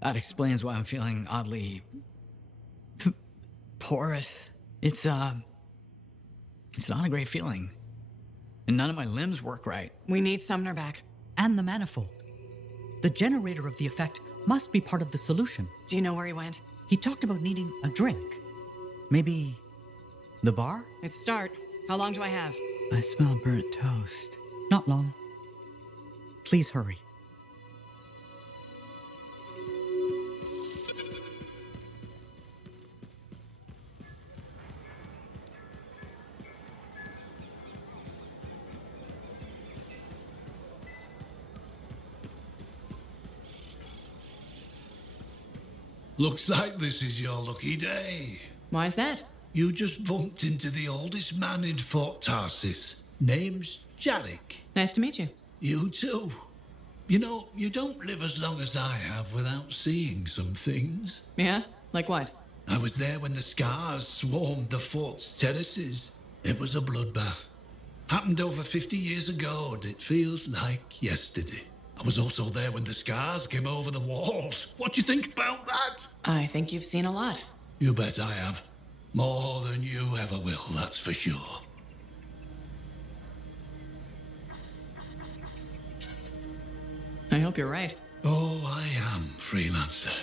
that explains why I'm feeling oddly porous. It's not a great feeling. And none of my limbs work right. We need Sumner back. And the manifold. The generator of the effect must be part of the solution. Do you know where he went? He talked about needing a drink. Maybe the bar? It's start. How long do I have? I smell burnt toast. Not long. Please hurry. Looks like this is your lucky day. Why is that? You just bumped into the oldest man in Fort Tarsis. Name's Jarek. Nice to meet you. You too. You know, you don't live as long as I have without seeing some things. Yeah? Like what? I was there when the scars swarmed the fort's terraces. It was a bloodbath. Happened over 50 years ago, and it feels like yesterday. I was also there when the scars came over the walls. What do you think about that? I think you've seen a lot. You bet I have. More than you ever will, that's for sure. I hope you're right. Oh, I am, Freelancer.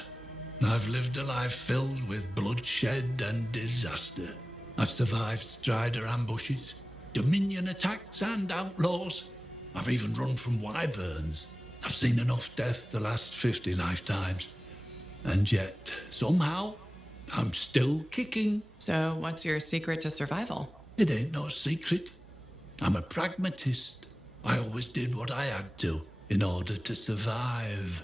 I've lived a life filled with bloodshed and disaster. I've survived Strider ambushes, Dominion attacks and outlaws. I've even run from wyverns. I've seen enough death the last 50 lifetimes. And yet, somehow, I'm still kicking. So, what's your secret to survival? It ain't no secret. I'm a pragmatist. I always did what I had to in order to survive.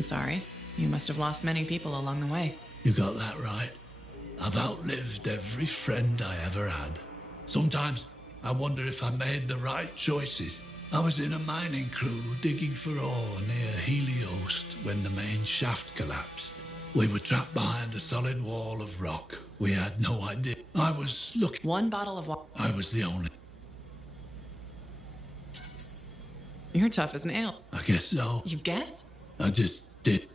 I'm sorry. You must have lost many people along the way. You got that right. I've outlived every friend I ever had. Sometimes I wonder if I made the right choices. I was in a mining crew digging for ore near Heliost when the main shaft collapsed. We were trapped behind a solid wall of rock. We had no idea. I was lucky. One bottle of water. I was the only. You're tough as nails. I guess so. You guess? I just did.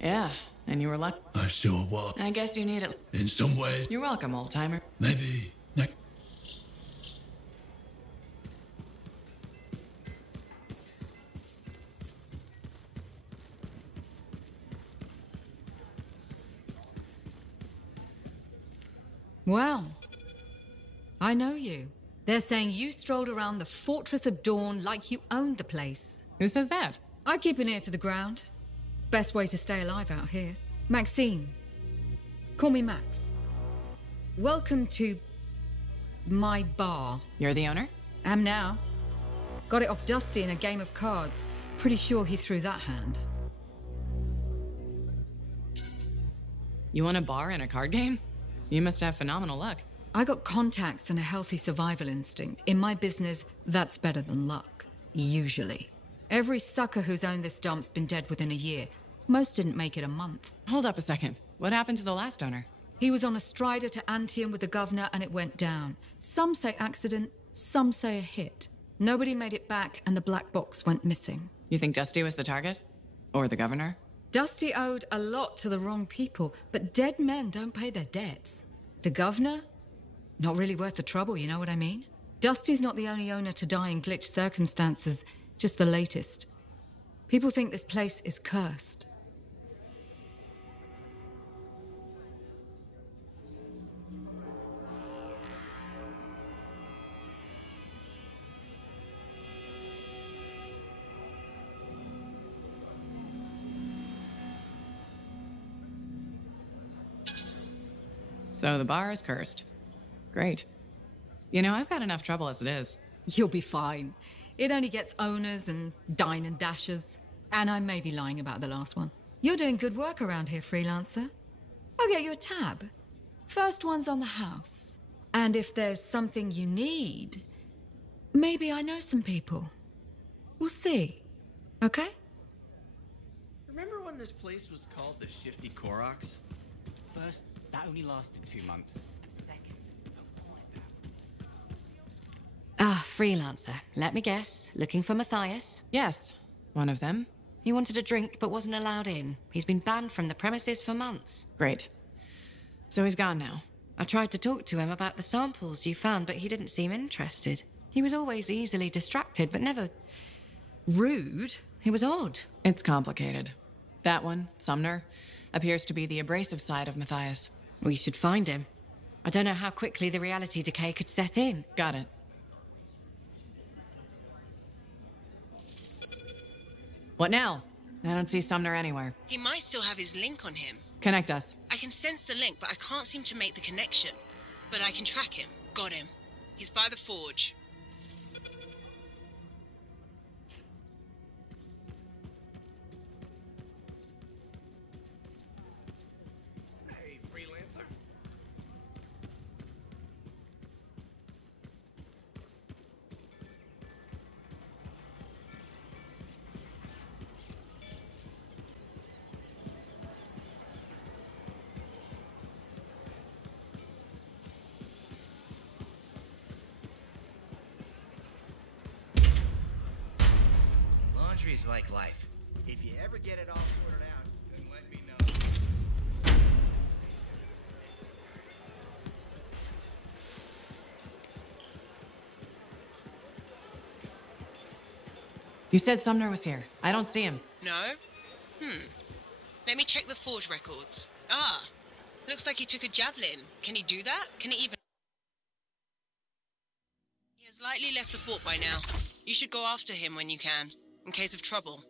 Yeah, and you were lucky. I sure was. I guess you need it. In some ways. You're welcome, old-timer. Maybe next. Well, I know you. They're saying you strolled around the Fortress of Dawn like you owned the place. Who says that? I keep an ear to the ground. Best way to stay alive out here. Maxine. Call me Max. Welcome to my bar. You're the owner? Am now. Got it off Dusty in a game of cards. Pretty sure he threw that hand. You want a bar and a card game? You must have phenomenal luck. I got contacts and a healthy survival instinct. In my business, that's better than luck. Usually. Every sucker who's owned this dump's been dead within a year. Most didn't make it a month. Hold up a second. What happened to the last owner? He was on a strider to Antium with the governor and it went down. Some say accident, some say a hit. Nobody made it back and the black box went missing. You think Dusty was the target? Or the governor? Dusty owed a lot to the wrong people, but dead men don't pay their debts. The governor? Not really worth the trouble, you know what I mean? Dusty's not the only owner to die in glitch circumstances, just the latest. People think this place is cursed. So the bar is cursed. Great. You know, I've got enough trouble as it is. You'll be fine. It only gets owners and dine and dashers. And I may be lying about the last one. You're doing good work around here, freelancer. I'll get you a tab. First one's on the house. And if there's something you need, maybe I know some people. We'll see. Okay? Remember when this place was called the Shifty Koroks? First, that only lasted 2 months. Ah, freelancer. Let me guess. Looking for Matthias? Yes, one of them. He wanted a drink but wasn't allowed in. He's been banned from the premises for months. Great. So he's gone now. I tried to talk to him about the samples you found, but he didn't seem interested. He was always easily distracted, but never rude. He was odd. It's complicated. That one, Sumner, appears to be the abrasive side of Matthias. We should find him. I don't know how quickly the reality decay could set in. Got it. What now? I don't see Sumner anywhere. He might still have his link on him. Connect us. I can sense the link, but I can't seem to make the connection. But I can track him. Got him. He's by the forge. Hey, freelancer. Laundry's like life. If you ever get it all sorted out, then let me know. You said Sumner was here. I don't see him. No? Let me check the forge records. Ah, looks like he took a javelin. Can he do that? Can he even... He has likely left the fort by now. You should go after him when you can, in case of trouble.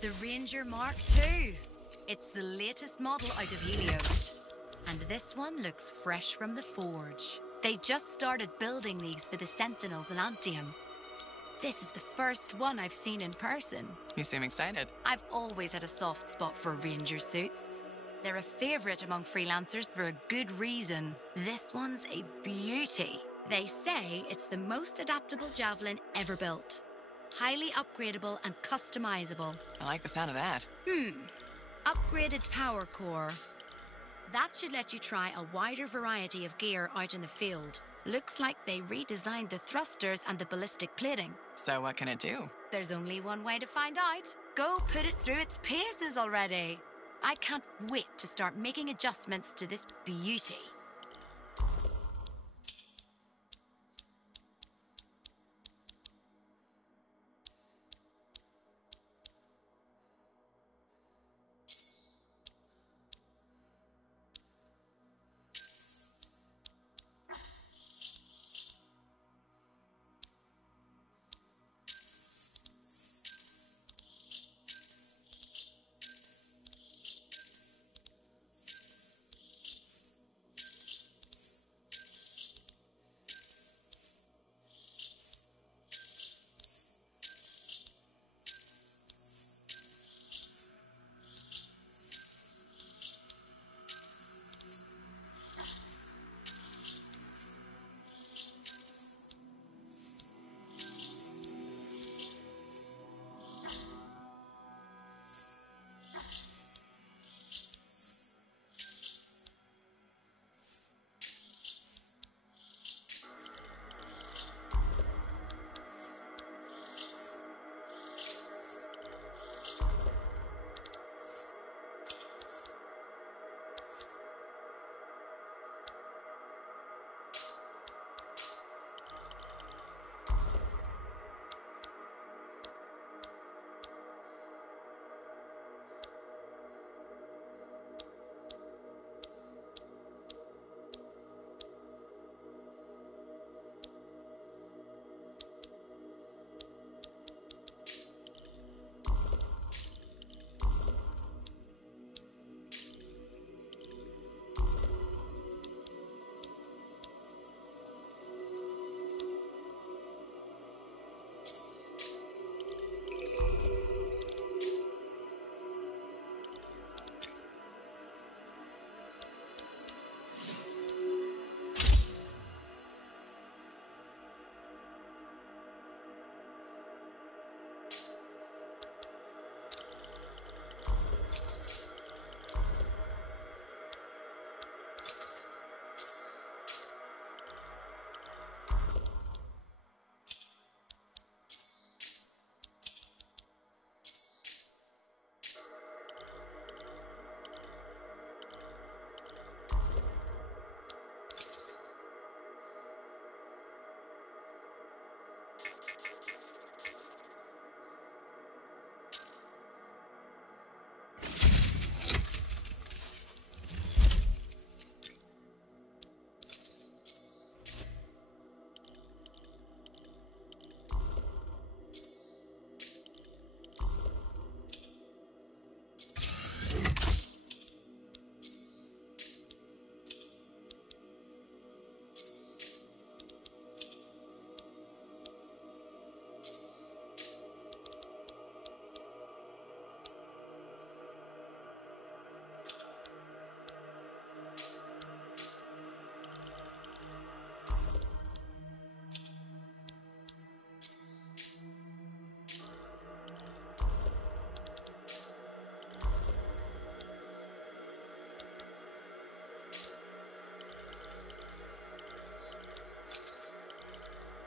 The Ranger Mark II. It's the latest model out of Heliost. And this one looks fresh from the forge. They just started building these for the Sentinels in Antium. This is the first one I've seen in person. You seem excited. I've always had a soft spot for ranger suits. They're a favorite among freelancers for a good reason. This one's a beauty. They say it's the most adaptable javelin ever built. Highly upgradable and customizable. I like the sound of that. Upgraded power core. That should let you try a wider variety of gear out in the field. Looks like they redesigned the thrusters and the ballistic plating. So what can it do? There's only one way to find out. Go put it through its paces already. I can't wait to start making adjustments to this beauty.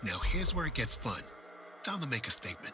Now here's where it gets fun. Time to make a statement.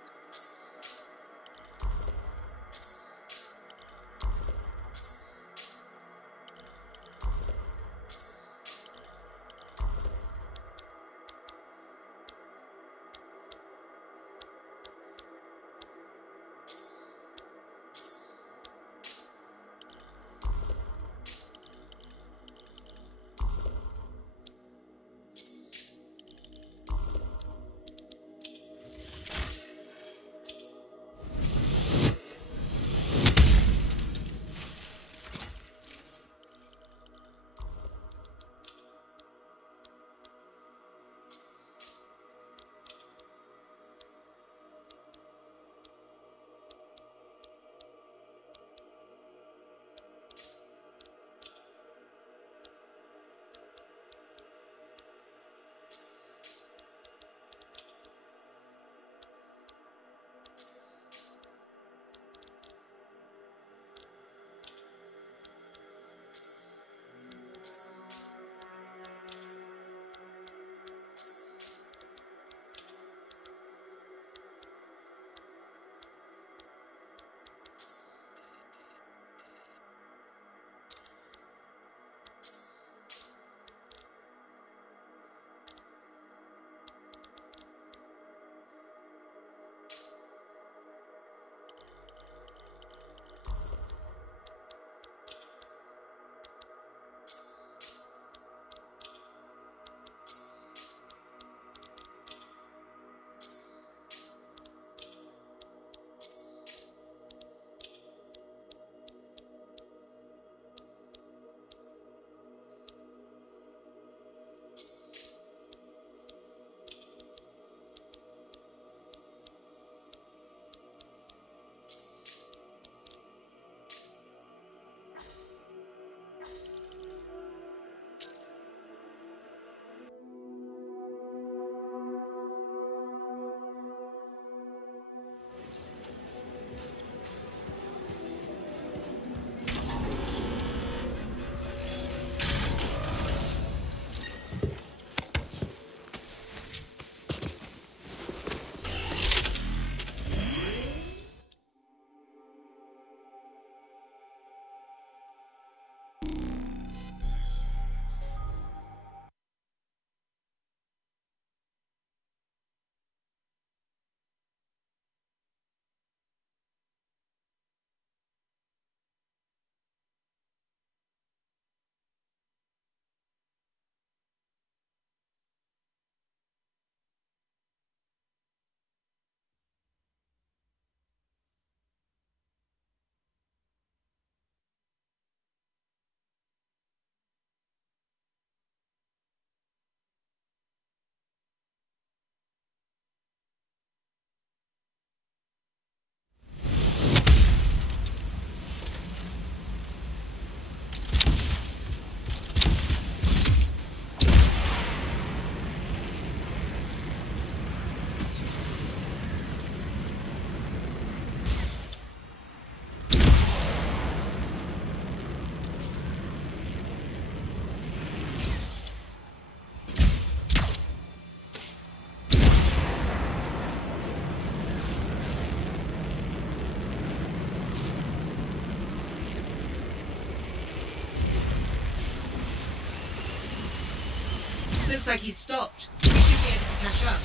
Looks like he's stopped. We should be able to catch up.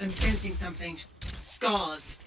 I'm sensing something. Scars.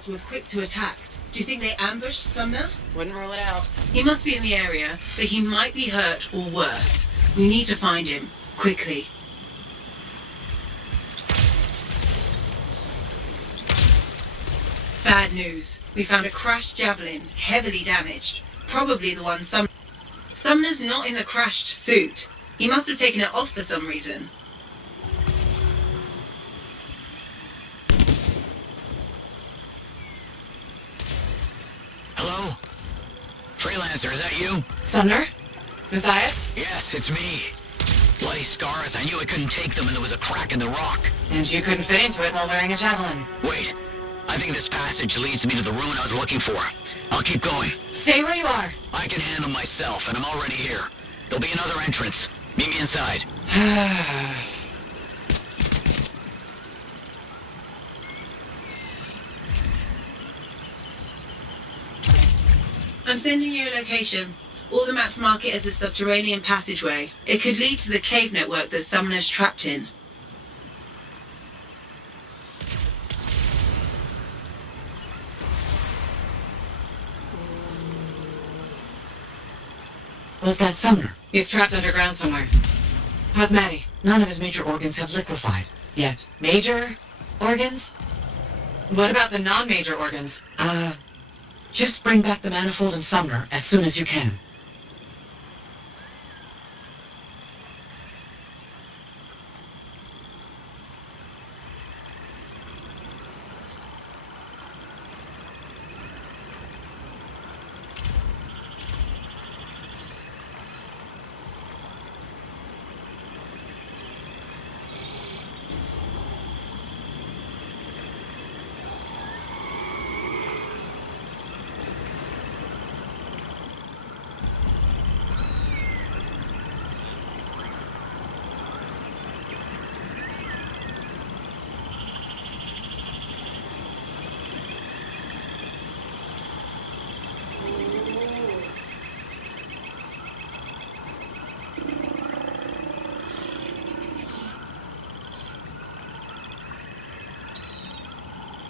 guards were quick to attack. Do you think they ambushed Sumner? Wouldn't rule it out. He must be in the area, but he might be hurt or worse. We need to find him, quickly. Bad news. We found a crashed Javelin, heavily damaged. Probably the one Sumner's not in the crashed suit. He must have taken it off for some reason. Hello? Freelancer, is that you? Sumner? Matthias? Yes, it's me. Bloody scars, I knew I couldn't take them and there was a crack in the rock. And you couldn't fit into it while wearing a javelin. Wait, I think this passage leads me to the ruin I was looking for. I'll keep going. Stay where you are. I can handle myself, and I'm already here. There'll be another entrance. Meet me inside. I'm sending you a location. All the maps mark it as a subterranean passageway. It could lead to the cave network that Sumner's trapped in. Was that Sumner? He's trapped underground somewhere. How's Maddie? None of his major organs have liquefied yet. Major organs? What about the non-major organs? Just bring back the manifold and Sumner as soon as you can.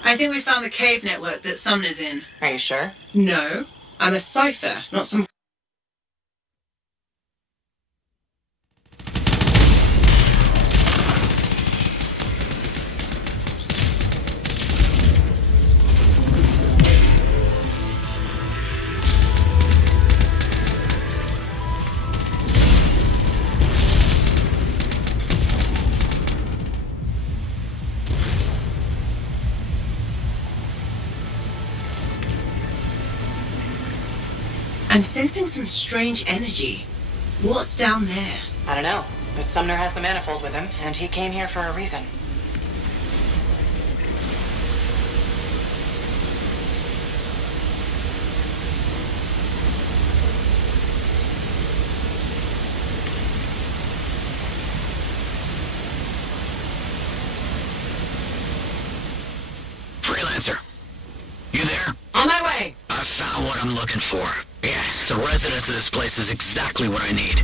I think we found the cave network that Sumner's in. Are you sure? No. I'm a cipher, not some... I'm sensing some strange energy. What's down there? I don't know, but Sumner has the manifold with him, and he came here for a reason. Freelancer, you there? On my way! I found what I'm looking for. Yes, the residence of this place is exactly what I need.